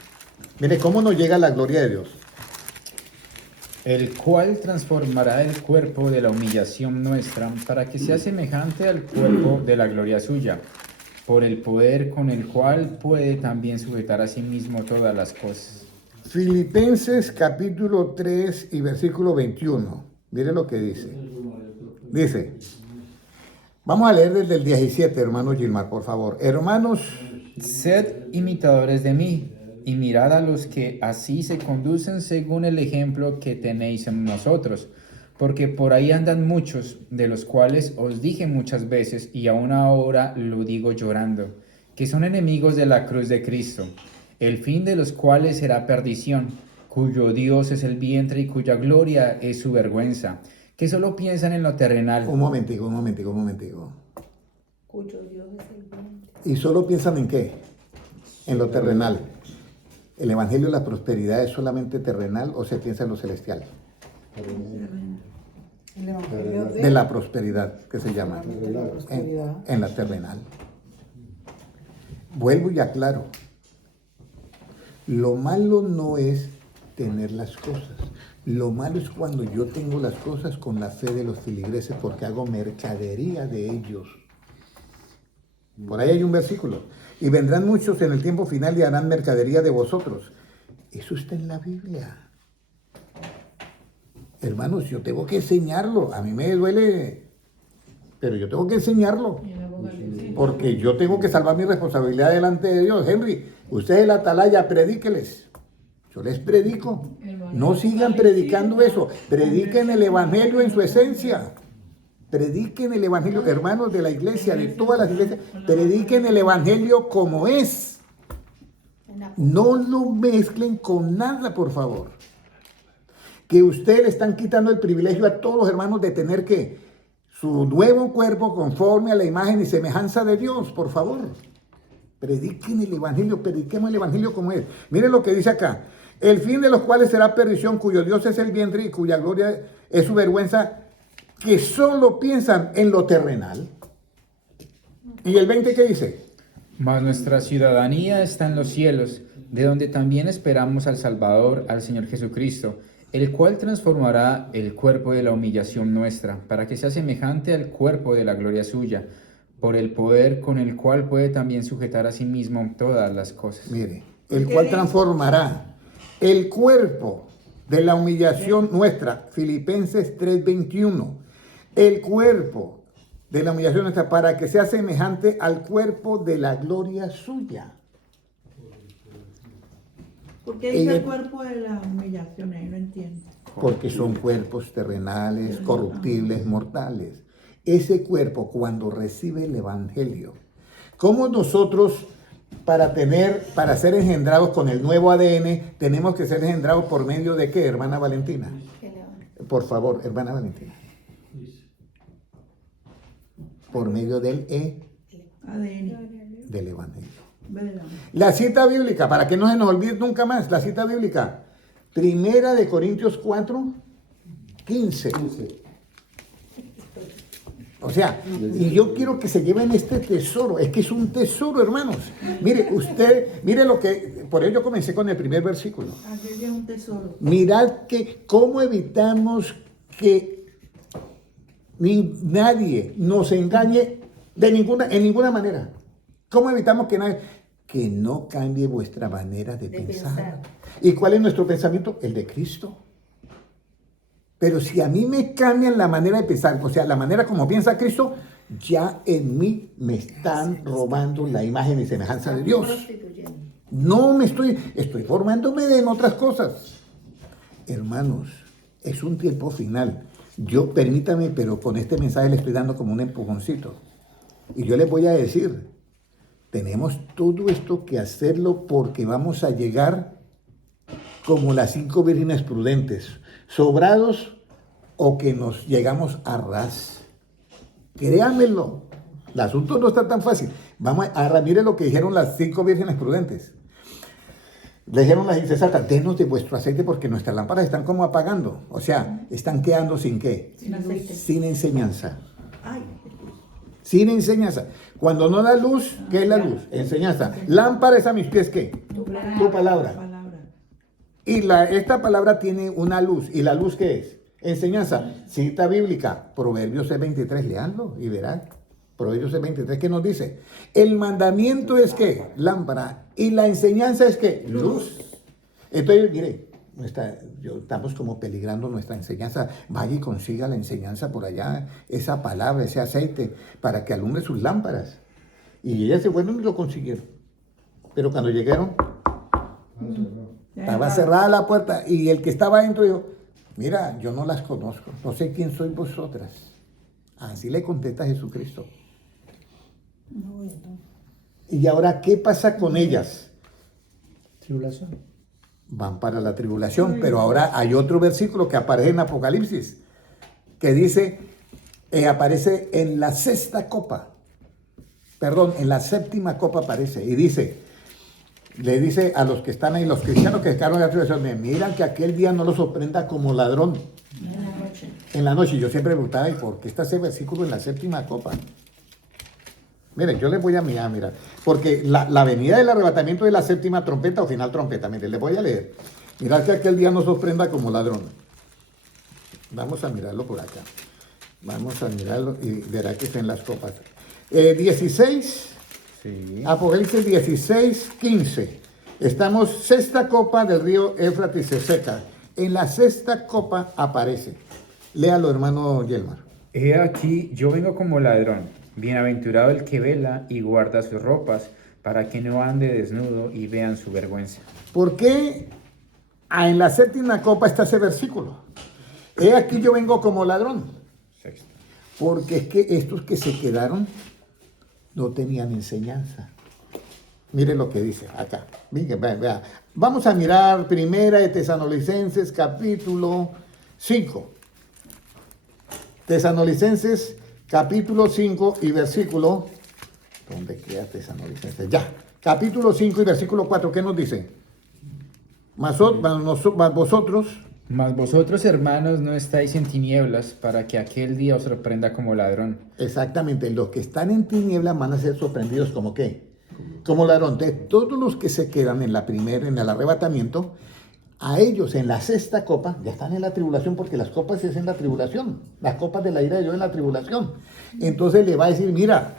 Mire cómo nos llega la gloria de Dios. el cual transformará el cuerpo de la humillación nuestra para que sea semejante al cuerpo de la gloria suya, por el poder con el cual puede también sujetar a sí mismo todas las cosas. Filipenses capítulo 3 y versículo 21. Mire lo que dice. Dice, vamos a leer desde el 17, hermano Gilmar, por favor. Hermanos, Sed imitadores de mí, y mirad a los que así se conducen según el ejemplo que tenéis en nosotros, porque por ahí andan muchos, de los cuales os dije muchas veces, y aún ahora lo digo llorando, que son enemigos de la cruz de Cristo, el fin de los cuales será perdición, cuyo Dios es el vientre y cuya gloria es su vergüenza, que solo piensan en lo terrenal. un momentico. Cuyo Dios es el vientre. ¿Y solo piensan en qué? En lo terrenal. ¿El evangelio de la prosperidad es solamente terrenal o se piensa en lo celestial? El evangelio De la prosperidad, que se llama. de la prosperidad. En la terrenal. Vuelvo y aclaro. Lo malo no es tener las cosas. Lo malo es cuando yo tengo las cosas con la fe de los feligreses porque hago mercadería de ellos. Por ahí hay un versículo. Y vendrán muchos en el tiempo final y harán mercadería de vosotros. Eso está en la Biblia. Hermanos, yo tengo que enseñarlo. A mí me duele, pero yo tengo que enseñarlo. Y en Apocalipsis. Porque yo tengo que salvar mi responsabilidad delante de Dios. Henry, usted es el atalaya, predíqueles. Yo les predico. No sigan predicando eso. Prediquen el evangelio en su esencia. Prediquen el evangelio, hermanos de la iglesia, de todas las iglesias. Prediquen el evangelio como es. No lo mezclen con nada, por favor. Que ustedes le están quitando el privilegio a todos los hermanos de tener que su nuevo cuerpo conforme a la imagen y semejanza de Dios, por favor. Prediquen el evangelio, prediquemos el evangelio como es. Miren lo que dice acá. El fin de los cuales será perdición, cuyo Dios es el vientre y cuya gloria es su vergüenza, que solo piensan en lo terrenal. ¿Y el 20 qué dice? Mas nuestra ciudadanía está en los cielos, de donde también esperamos al Salvador, al Señor Jesucristo, el cual transformará el cuerpo de la humillación nuestra, para que sea semejante al cuerpo de la gloria suya, por el poder con el cual puede también sujetar a sí mismo todas las cosas. Mire, el cual transformará el cuerpo de la humillación nuestra, Filipenses 3:21, el cuerpo de la humillación nuestra para que sea semejante al cuerpo de la gloria suya. ¿Por qué dice el cuerpo de la humillación? Ahí no entiendo. Porque son cuerpos terrenales, corruptibles, mortales. Ese cuerpo cuando recibe el evangelio, ¿cómo nosotros para ser engendrados con el nuevo ADN, tenemos que ser engendrados por medio de qué, hermana Valentina? Por favor, hermana Valentina. Por medio del ADN. del evangelio. ¿Verdad? La cita bíblica, para que no se nos olvide nunca más, la cita bíblica, 1 Corintios 4:15. O sea, y yo quiero que se lleven este tesoro, es que es un tesoro, hermanos. Mire, mire lo que, por ello yo comencé con el primer versículo. Aquel es un tesoro. Mirad que cómo evitamos que nadie nos engañe en ninguna manera. ¿Cómo evitamos que no cambie vuestra manera de pensar? ¿Y cuál es nuestro pensamiento? El de Cristo. Pero si a mí me cambian la manera de pensar, o sea, la manera como piensa Cristo, ya en mí me están robando la imagen y semejanza de Dios. No estoy formándome en otras cosas. Hermanos, es un tiempo final. Permítame, pero con este mensaje le estoy dando como un empujoncito. Y yo les voy a decir, tenemos todo esto que hacerlo porque vamos a llegar como las 5 vírgenes prudentes, sobrados o que nos llegamos a ras. Créanmelo, el asunto no está tan fácil. Mire lo que dijeron las 5 vírgenes prudentes. Le dijeron las insensatas, denos de vuestro aceite porque nuestras lámparas están como apagando. O sea, están quedando sin ¿qué? Sin aceite. Sin enseñanza. Ay, Sin enseñanza. Cuando no da luz, ¿qué es la luz? Enseñanza. Lámpara es a mis pies, ¿qué? Tu palabra. Y esta palabra tiene una luz. ¿Y la luz qué es? Enseñanza. Cita bíblica. Proverbios 6:23. Leanlo y verán. Proverbios 6:23, ¿qué nos dice? El mandamiento es que lámpara y la enseñanza es que luz. Entonces, mire, estamos como peligrando nuestra enseñanza. Vaya y consiga la enseñanza por allá, esa palabra, ese aceite, para que alumbre sus lámparas. Y ellas se fueron y lo consiguieron. Pero cuando llegaron, estaba cerrada la puerta y el que estaba adentro dijo, mira, yo no las conozco, no sé quién sois vosotras. Así le contesta Jesucristo. Y ahora, ¿qué pasa con ellas? Tribulación. Van para la tribulación, pero ahora hay otro versículo que aparece en Apocalipsis, que dice, aparece en la sexta copa, perdón, en la séptima copa aparece, y dice, le dice a los que están ahí, los cristianos que quedaron en la tribulación, miran que aquel día no los sorprenda como ladrón. En la noche. Yo siempre me preguntaba, ¿y por qué está ese versículo en la séptima copa? Miren, yo les voy a mirar, porque la venida del arrebatamiento de la séptima trompeta o final trompeta, miren, les voy a leer. Mirad que aquel día no sorprenda como ladrón. Vamos a mirarlo por acá. Vamos a mirarlo y verá que está en las copas. 16, Sí. Apocalipsis 16:15. Estamos, sexta copa del río Éufrates se seca. En la sexta copa aparece. Léalo, hermano Yelmar. He aquí, yo vengo como ladrón. Bienaventurado el que vela y guarda sus ropas, para que no ande desnudo y vean su vergüenza. ¿Por qué en la séptima copa está ese versículo? He aquí yo vengo como ladrón. Sexta. Porque es que estos que se quedaron no tenían enseñanza. Mire lo que dice acá. Vea. Vamos a mirar Primera de Tesalonicenses capítulo 5. Tesalonicenses capítulo 5 y versículo... ¿Dónde queda Tesalonicenses? Ya. Capítulo 5 y versículo 4. ¿Qué nos dice? Mas vosotros... Mas vosotros, hermanos, no estáis en tinieblas, para que aquel día os sorprenda como ladrón. Exactamente. Los que están en tinieblas van a ser sorprendidos como ¿qué? Como ladrón. De todos los que se quedan en en el arrebatamiento, a ellos en la sexta copa, ya están en la tribulación, porque las copas es en la tribulación, las copas de la ira de Dios en la tribulación. Entonces le va a decir, mira,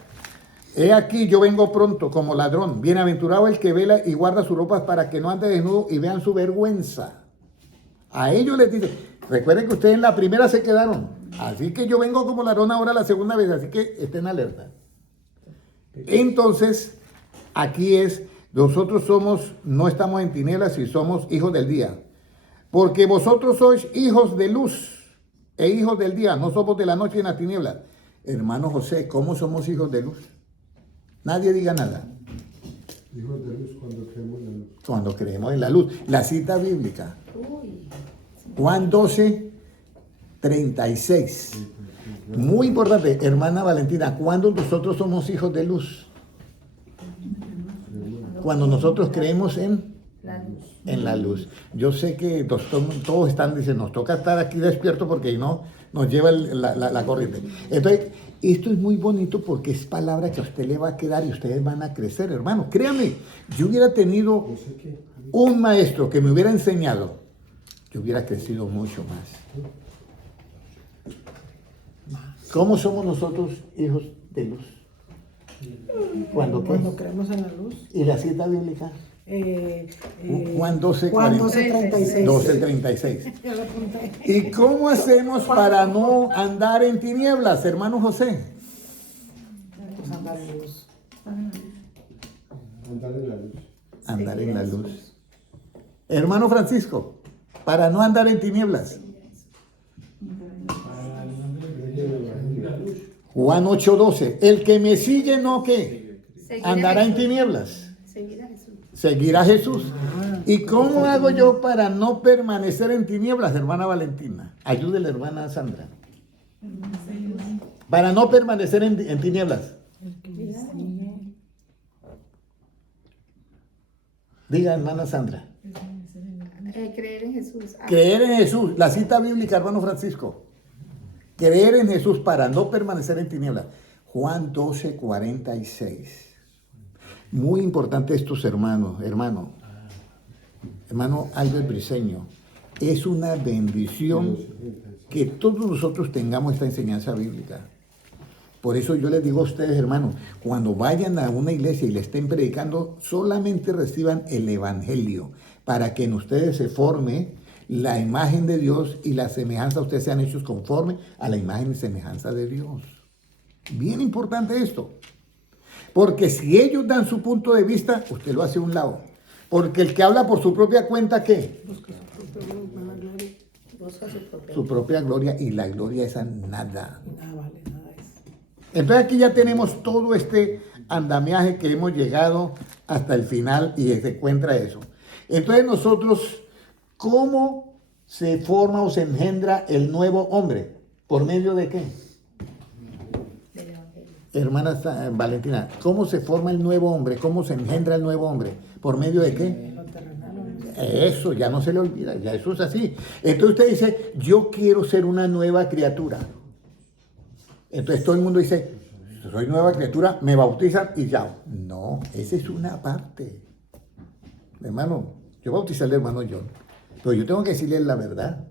he aquí yo vengo pronto como ladrón, bienaventurado el que vela y guarda sus ropas para que no ande desnudo y vean su vergüenza. A ellos les dice, recuerden que ustedes en la primera se quedaron, así que yo vengo como ladrón ahora la segunda vez, así que estén alerta. Entonces, aquí es, nosotros no estamos en tinieblas y somos hijos del día. Porque vosotros sois hijos de luz e hijos del día, no somos de la noche en la tiniebla. Hermano José, ¿cómo somos hijos de luz? Nadie diga nada. Hijos de luz cuando creemos en la luz. Cuando creemos en la luz. La cita bíblica. Juan 12:36. Muy importante, hermana Valentina, ¿cuándo nosotros somos hijos de luz? Cuando nosotros creemos en la luz. Yo sé que todos están, dicen, nos toca estar aquí despiertos porque no nos lleva la corriente. Entonces, esto es muy bonito porque es palabra que a usted le va a quedar y ustedes van a crecer, hermano. Créame, yo hubiera tenido un maestro que me hubiera enseñado, yo hubiera crecido mucho más. ¿Cómo somos nosotros hijos de luz? Cuando creemos en la luz. ¿Y la cita bíblica? Juan 12:36. Juan 12:36. 12:36. Ya lo apunté. ¿Y cómo hacemos para no andar en tinieblas, hermano José? Pues andar en luz. Andar en la luz. Andar en la luz. Hermano Francisco, para no andar en tinieblas. Juan 8:12. El que me sigue, ¿no qué? Andará en tinieblas. Seguirá a Jesús. ¿Y cómo hago yo para no permanecer en tinieblas, hermana Valentina? Ayúdele, hermana Sandra. Para no permanecer en tinieblas. Diga, hermana Sandra. Creer en Jesús. Creer en Jesús. La cita bíblica, hermano Francisco. Creer en Jesús para no permanecer en tinieblas. Juan 12:46. Muy importante estos hermano. hermano Albert Briseño, es una bendición que todos nosotros tengamos esta enseñanza bíblica. Por eso yo les digo a ustedes, hermanos, cuando vayan a una iglesia y le estén predicando, solamente reciban el evangelio para que en ustedes se forme la imagen de Dios y la semejanza, ustedes sean hechos conforme a la imagen y semejanza de Dios. Bien importante esto. Porque si ellos dan su punto de vista, usted lo hace a un lado. Porque el que habla por su propia cuenta, ¿qué? Busca su propia. Su propia gloria, y la gloria esa nada. Nada vale, nada es. Entonces aquí ya tenemos todo este andamiaje que hemos llegado hasta el final y se encuentra eso. Entonces nosotros, ¿cómo se forma o se engendra el nuevo hombre? ¿Por medio de qué? Del Evangelio. Hermana Valentina, ¿cómo se forma el nuevo hombre? ¿Cómo se engendra el nuevo hombre? ¿Por medio de qué? Eso, ya no se le olvida, ya eso es así. Entonces usted dice, yo quiero ser una nueva criatura. Entonces todo el mundo dice, soy nueva criatura, me bautizan y ya. No, esa es una parte. Hermano, yo bauticé al hermano John, pero yo tengo que decirle la verdad.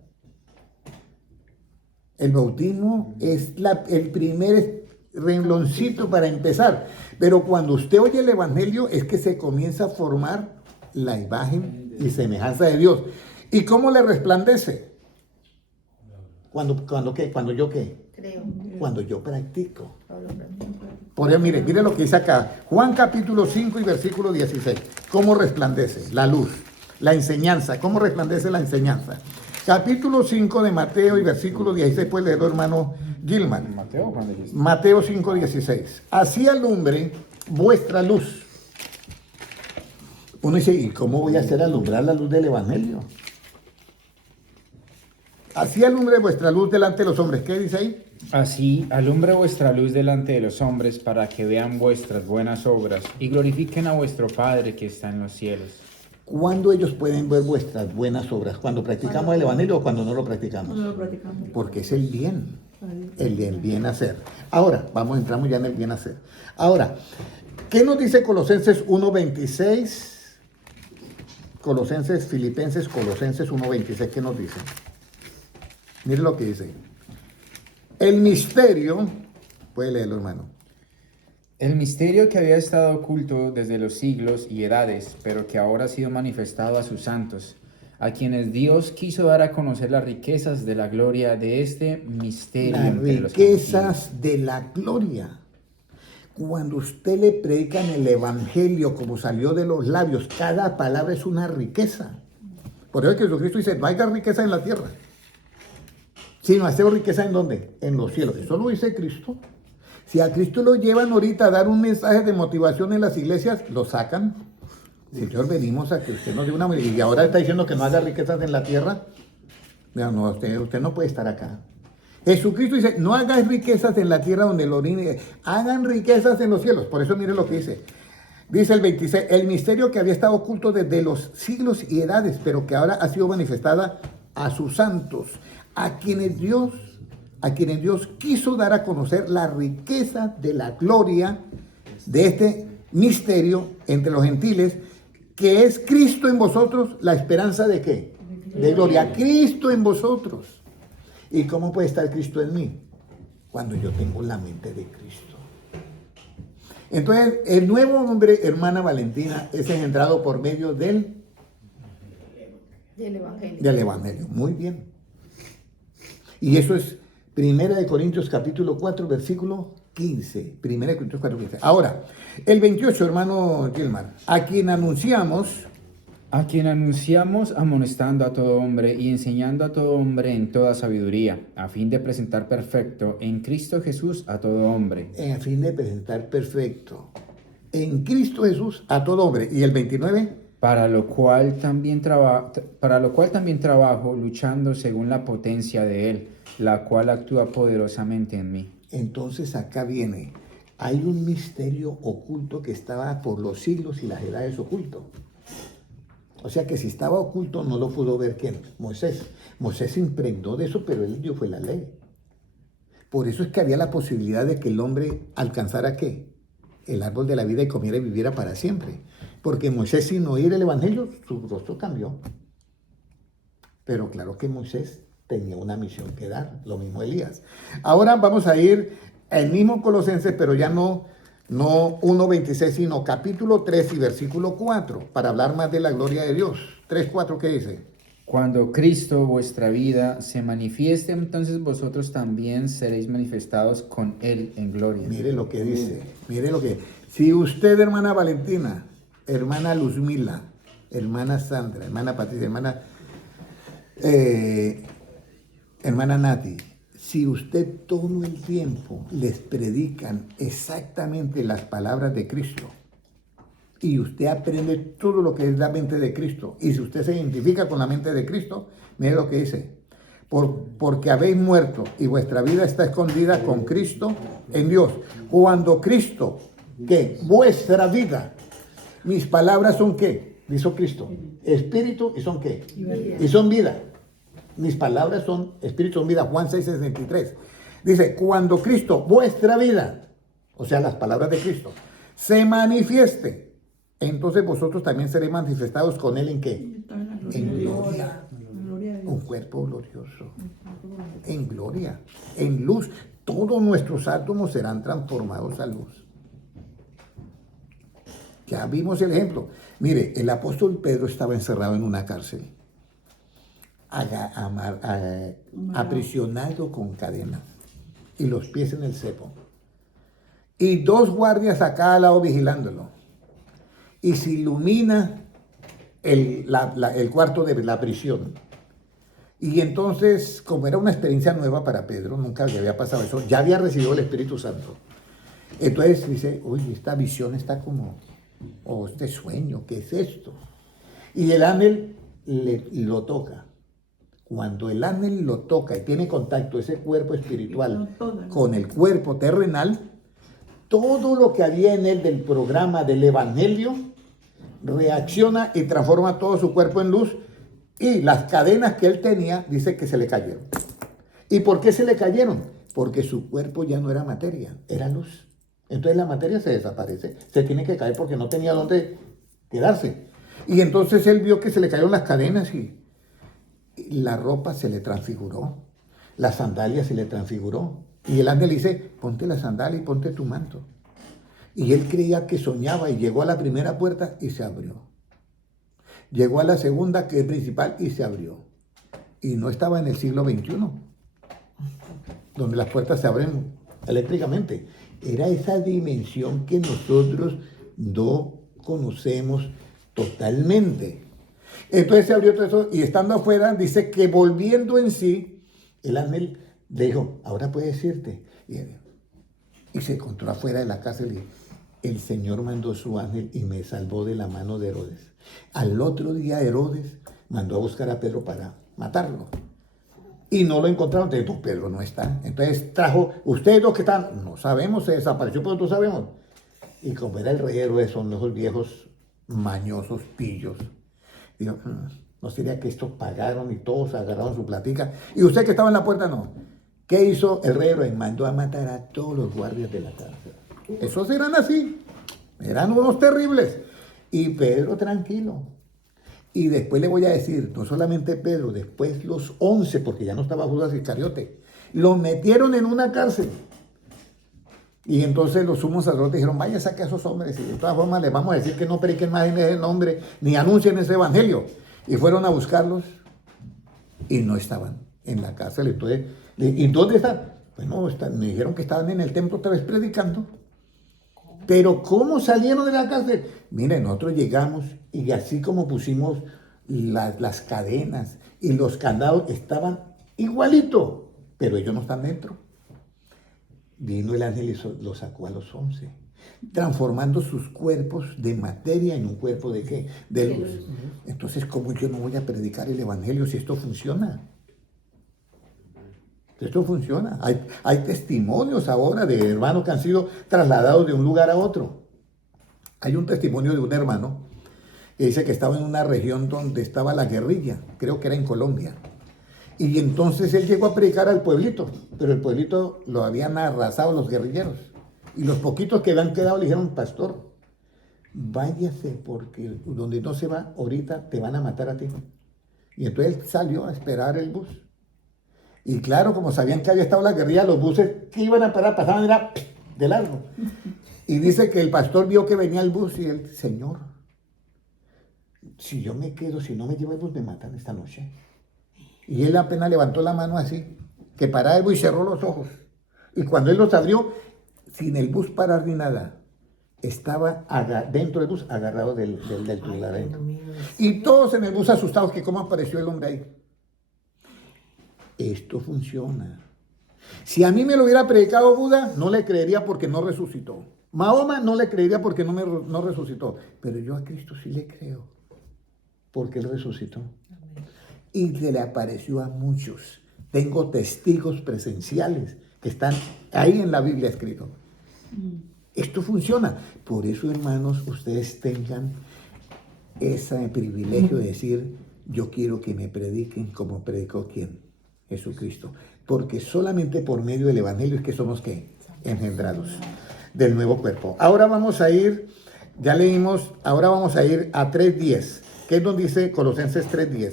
El bautismo es el primer rengloncito para empezar. Pero cuando usted oye el evangelio es que se comienza a formar la imagen y semejanza de Dios. ¿Y cómo le resplandece? Cuando yo qué? Creo. Cuando yo practico. Pablo practicó. Por eso, mire lo que dice acá. Juan capítulo 5 y versículo 16. ¿Cómo resplandece? La luz, la enseñanza. ¿Cómo resplandece la enseñanza? Capítulo 5 de Mateo y versículo 16. Puede leerlo, hermano Gilman. Mateo, Juan de Cristo. Mateo 5, 16. Así alumbre vuestra luz. Uno dice, ¿y cómo voy a hacer alumbrar la luz del evangelio? Así alumbre vuestra luz delante de los hombres. ¿Qué dice ahí? Así alumbre vuestra luz delante de los hombres para que vean vuestras buenas obras y glorifiquen a vuestro Padre que está en los cielos. ¿Cuándo ellos pueden ver vuestras buenas obras? ¿Cuando practicamos el evangelio o cuando no lo practicamos? No lo practicamos. Porque es el bien, el bien hacer. Ahora, entramos ya en el bien hacer. Ahora, ¿qué nos dice Colosenses 1:26? Filipenses, Colosenses 1:26, ¿qué nos dice? Mire lo que dice. El misterio, puede leerlo, hermano. El misterio que había estado oculto desde los siglos y edades, pero que ahora ha sido manifestado a sus santos, a quienes Dios quiso dar a conocer las riquezas de la gloria de este misterio. Las entre los riquezas de la gloria. Cuando usted le predica en el evangelio como salió de los labios, cada palabra es una riqueza. Por eso Jesucristo dice, no haya riqueza en la tierra, sino hacer riqueza ¿en dónde? En los cielos. Eso lo dice Cristo. Si a Cristo lo llevan ahorita a dar un mensaje de motivación en las iglesias, lo sacan. Señor, venimos a que usted nos dé una... Y ahora está diciendo que no haga riquezas en la tierra. No, usted no puede estar acá. Jesucristo dice, no hagas riquezas en la tierra donde lo orine, hagan riquezas en los cielos. Por eso mire lo que dice. Dice el 26, el misterio que había estado oculto desde los siglos y edades, pero que ahora ha sido manifestada a sus santos, a quienes Dios quiso dar a conocer la riqueza de la gloria de este misterio entre los gentiles, que es Cristo en vosotros, la esperanza de ¿qué? De gloria. Cristo en vosotros. ¿Y cómo puede estar Cristo en mí? Cuando yo tengo la mente de Cristo. Entonces, el nuevo hombre, hermana Valentina, es engendrado por medio del Evangelio. Muy bien. Y eso es 1 Corintios capítulo 4, versículo 15. 1 Corintios 4, 15. Ahora, el 28, hermano Gilmar, a quien anunciamos amonestando a todo hombre y enseñando a todo hombre en toda sabiduría, a fin de presentar perfecto en Cristo Jesús a todo hombre. A fin de presentar perfecto en Cristo Jesús a todo hombre. Y el 29. Para lo cual también trabajo luchando según la potencia de Él, la cual actúa poderosamente en mí. Entonces acá viene, hay un misterio oculto que estaba por los siglos y las edades oculto. O sea que si estaba oculto no lo pudo ver ¿quién? Moisés. Moisés se impregnó de eso, pero él dio fue la ley. Por eso es que había la posibilidad de que el hombre alcanzara ¿qué? El árbol de la vida y comiera y viviera para siempre. Porque Moisés, sin oír el Evangelio, su rostro cambió. Pero claro que Moisés tenía una misión que dar, lo mismo Elías. Ahora vamos a ir al mismo Colosenses, pero ya no 1:26, sino capítulo 3 y versículo 4, para hablar más de la gloria de Dios. 3:4, ¿qué dice? Cuando Cristo, vuestra vida, se manifieste, entonces vosotros también seréis manifestados con Él en gloria. Mire lo que dice, mire lo que... Si usted, hermana Valentina, hermana Luzmila, hermana Sandra, hermana Patricia, hermana Nati, si usted todo el tiempo les predican exactamente las palabras de Cristo y usted aprende todo lo que es la mente de Cristo, y si usted se identifica con la mente de Cristo, mire lo que dice, porque habéis muerto y vuestra vida está escondida con Cristo en Dios. Cuando Cristo, ¿qué? Vuestra vida, mis palabras son ¿qué? Dijo Cristo, espíritu y son ¿qué? Y son vida. Mis palabras son espíritu, son vida. Juan 6:63. Dice, cuando Cristo, vuestra vida, o sea, las palabras de Cristo, se manifieste, entonces vosotros también seréis manifestados con Él ¿en qué? En gloria. Un cuerpo glorioso. En gloria. En luz. Todos nuestros átomos serán transformados a luz. Ya vimos el ejemplo. Mire, el apóstol Pedro estaba encerrado en una cárcel, aprisionado con cadenas y los pies en el cepo. Y 2 guardias acá al lado vigilándolo. Y se ilumina el cuarto de la prisión. Y entonces, como era una experiencia nueva para Pedro, nunca le había pasado eso, ya había recibido el Espíritu Santo. Entonces dice, uy, esta visión está como, o este sueño, ¿qué es esto? Y el ángel lo toca. Cuando el ángel lo toca y tiene contacto ese cuerpo espiritual con el cuerpo terrenal, todo lo que había en él del programa del Evangelio reacciona y transforma todo su cuerpo en luz, y las cadenas que él tenía, dice que se le cayeron. ¿Y por qué se le cayeron? Porque su cuerpo ya no era materia, era luz. Entonces la materia se desaparece, se tiene que caer porque no tenía dónde quedarse. Y entonces él vio que se le cayeron las cadenas y la ropa se le transfiguró, la sandalia se le transfiguró. Y el ángel dice, ponte la sandalia y ponte tu manto. Y él creía que soñaba y llegó a la primera puerta y se abrió. Llegó a la segunda, que es principal, y se abrió. Y no estaba en el siglo XXI, donde las puertas se abren eléctricamente. Era esa dimensión que nosotros no conocemos totalmente. Entonces se abrió todo eso y estando afuera, dice que volviendo en sí, el ángel le dijo, ahora puedes irte. Y se encontró afuera de la cárcel y el Señor mandó su ángel y me salvó de la mano de Herodes. Al otro día Herodes mandó a buscar a Pedro para matarlo. Y no lo encontraron. Entonces, pues, Pedro no está. Entonces trajo, ustedes dos que están, no sabemos, se desapareció, pero nosotros sabemos. Y como era el rey Herodes, son los viejos mañosos, pillos. Digo, ¿no sería que estos pagaron y todos agarraron su platica? Y usted que estaba en la puerta, no. ¿Qué hizo el rey Herodes? Mandó a matar a todos los guardias de la cárcel. Esos eran así, eran unos terribles. Y Pedro tranquilo. Y después le voy a decir, no solamente Pedro, después los 11, porque ya no estaba Judas Iscariote, los metieron en una cárcel. Y entonces los sumos sacerdotes dijeron, vaya, saque a esos hombres, y de todas formas les vamos a decir que no prediquen más en ese nombre, ni anuncien ese evangelio. Y fueron a buscarlos y no estaban en la cárcel. Entonces, ¿y dónde están? Bueno, me dijeron que estaban en el templo otra vez predicando. Pero ¿cómo salieron de la cárcel? Miren, nosotros llegamos y así como pusimos las cadenas y los candados, estaban igualito, pero ellos no están dentro. Vino el ángel y lo sacó a los 11, transformando sus cuerpos de materia en un cuerpo de ¿qué? De luz. Entonces, ¿cómo yo no voy a predicar el evangelio si esto funciona? Esto funciona. Hay testimonios ahora de hermanos que han sido trasladados de un lugar a otro. Hay un testimonio de un hermano que dice que estaba en una región donde estaba la guerrilla, creo que era en Colombia. Y entonces él llegó a predicar al pueblito, pero el pueblito lo habían arrasado los guerrilleros. Y los poquitos que habían quedado le dijeron, pastor, váyase porque donde no se va, ahorita te van a matar a ti. Y entonces él salió a esperar el bus. Y claro, como sabían que había estado la guerrilla, los buses que iban a parar pasaban era de largo. Y dice que el pastor vio que venía el bus y él, Señor, si yo me quedo, si no me lleva el bus, me matan esta noche. Y él apenas levantó la mano así, que paraba el bus y cerró los ojos. Y cuando él los abrió, sin el bus parar ni nada, estaba dentro del bus agarrado del titular. Y todos en el bus asustados que cómo apareció el hombre ahí. Esto funciona. Si a mí me lo hubiera predicado Buda, no le creería porque no resucitó. Mahoma no le creería porque no resucitó. Pero yo a Cristo sí le creo, porque Él resucitó. Y se le apareció a muchos. Tengo testigos presenciales que están ahí en la Biblia escrito. Esto funciona. Por eso, hermanos, ustedes tengan ese privilegio de decir, yo quiero que me prediquen como predicó ¿quién? Jesucristo. Porque solamente por medio del Evangelio es que somos ¿qué? Engendrados del nuevo cuerpo. Ahora vamos a ir, ya leímos, ahora vamos a ir a 3:10. ¿Qué nos dice Colosenses 3:10?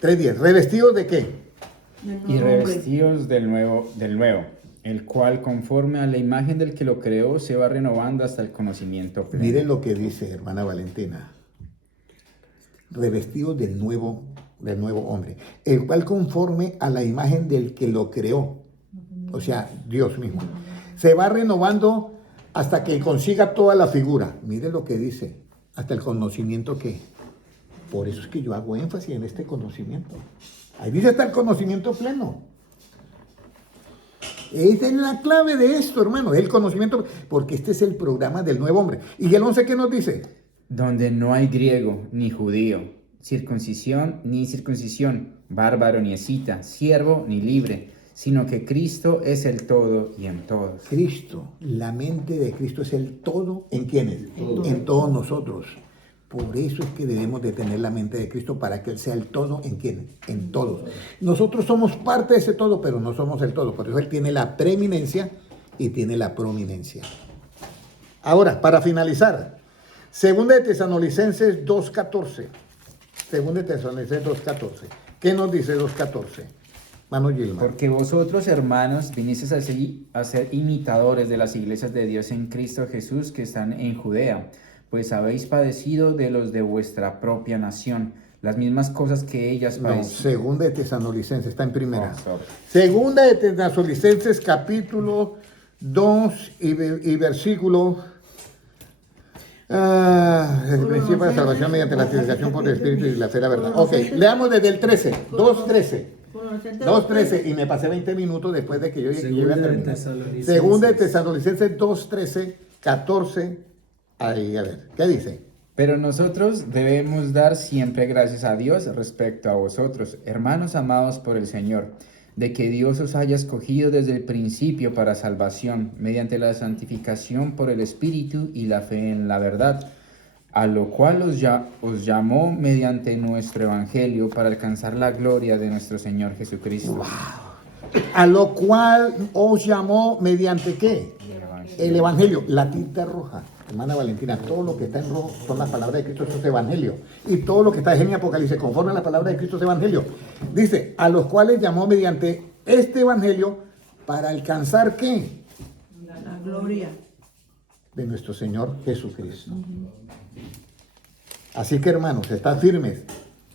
3:10. ¿Revestidos de qué? Y revestidos del nuevo, el cual conforme a la imagen del que lo creó se va renovando hasta el conocimiento pleno. Miren lo que dice hermana Valentina. Revestidos del nuevo hombre, el cual conforme a la imagen del que lo creó, o sea, Dios mismo, se va renovando hasta que consiga toda la figura. Miren lo que dice, hasta el conocimiento que. Por eso es que yo hago énfasis en este conocimiento. Ahí dice hasta el conocimiento pleno. Esa es la clave de esto, hermano, el conocimiento, porque este es el programa del nuevo hombre. ¿Y el 11 qué nos dice? Donde no hay griego ni judío, circuncisión ni incircuncisión, bárbaro ni escita, siervo ni libre, sino que Cristo es el todo y en todos. Cristo, la mente de Cristo es el todo. ¿En quiénes? En todos nosotros. Por eso es que debemos de tener la mente de Cristo para que Él sea el todo. ¿En quiénes? En todos. Nosotros somos parte de ese todo, pero no somos el todo. Por eso Él tiene la preeminencia y tiene la prominencia. Ahora, para finalizar, Segunda de Tesalonicenses 2:14. Segunda de Tesalonicenses 2:14. ¿Qué nos dice 2:14? Mano Gilma. Porque vosotros, hermanos, vinisteis a ser imitadores de las iglesias de Dios en Cristo Jesús que están en Judea, pues habéis padecido de los de vuestra propia nación, las mismas cosas que ellas No, padecieron. Segunda de Tesalonicenses, está en primera. Oh, sorry. Segunda de Tesalonicenses, capítulo 2 y versículo... el principio de la salvación mediante la santificación por el Espíritu y la fe, la verdad. Ok, leamos desde el 13, 2:13. 2:13, y me pasé 20 minutos después de que yo llegué a terminar. Segunda de Tesalonicenses 2:13, 14... Ahí, a ver, ¿qué dice? Pero nosotros debemos dar siempre gracias a Dios respecto a vosotros, hermanos amados por el Señor, de que Dios os haya escogido desde el principio para salvación, mediante la santificación por el Espíritu y la fe en la verdad, a lo cual os llamó mediante nuestro Evangelio para alcanzar la gloria de nuestro Señor Jesucristo. A lo cual os llamó mediante ¿qué? El Evangelio, la tinta roja. Hermana Valentina, todo lo que está en rojo son las palabras de Cristo, eso es Evangelio. Y todo lo que está en Apocalipsis, conforme a la palabra de Cristo, es Evangelio. Dice, a los cuales llamó mediante este Evangelio para alcanzar ¿qué? La gloria. De nuestro Señor Jesucristo. Así que, hermanos, estad firmes.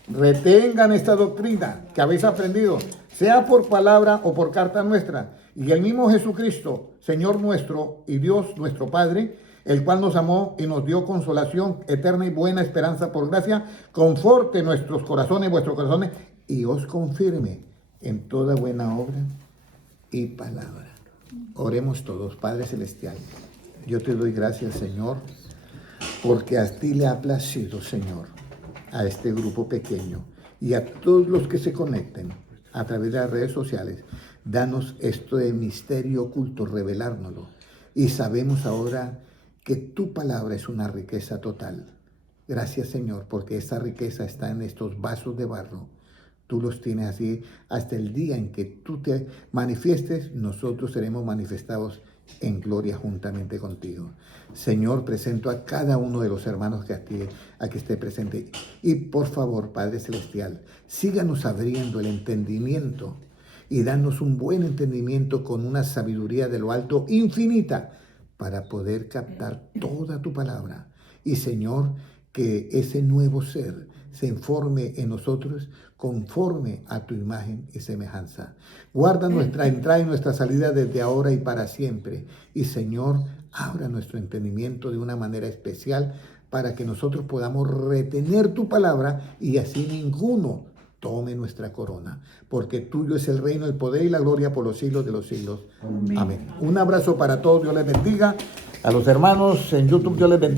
Retengan esta doctrina que habéis aprendido, sea por palabra o por carta nuestra. Y el mismo Jesucristo, Señor nuestro y Dios nuestro Padre, el cual nos amó y nos dio consolación eterna y buena esperanza por gracia, conforte nuestros corazones, vuestros corazones, y os confirme en toda buena obra y palabra. Oremos todos. Padre Celestial, yo te doy gracias, Señor, porque a ti le ha placido, Señor, a este grupo pequeño y a todos los que se conecten a través de las redes sociales. Danos esto de misterio oculto, revelárnoslo. Y sabemos ahora que tu palabra es una riqueza total. Gracias, Señor, porque esa riqueza está en estos vasos de barro. Tú los tienes así hasta el día en que tú te manifiestes, nosotros seremos manifestados en gloria juntamente contigo. Señor, presento a cada uno de los hermanos que aquí esté presente. Y por favor, Padre Celestial, síganos abriendo el entendimiento y danos un buen entendimiento con una sabiduría de lo alto infinita para poder captar toda tu palabra. Y Señor, que ese nuevo ser se informe en nosotros conforme a tu imagen y semejanza. Guarda nuestra entrada y nuestra salida desde ahora y para siempre. Y Señor, abra nuestro entendimiento de una manera especial para que nosotros podamos retener tu palabra y así ninguno tome nuestra corona. Porque tuyo es el reino, el poder y la gloria por los siglos de los siglos. Amén. Un abrazo para todos. Dios les bendiga. A los hermanos en YouTube, Dios les bendiga.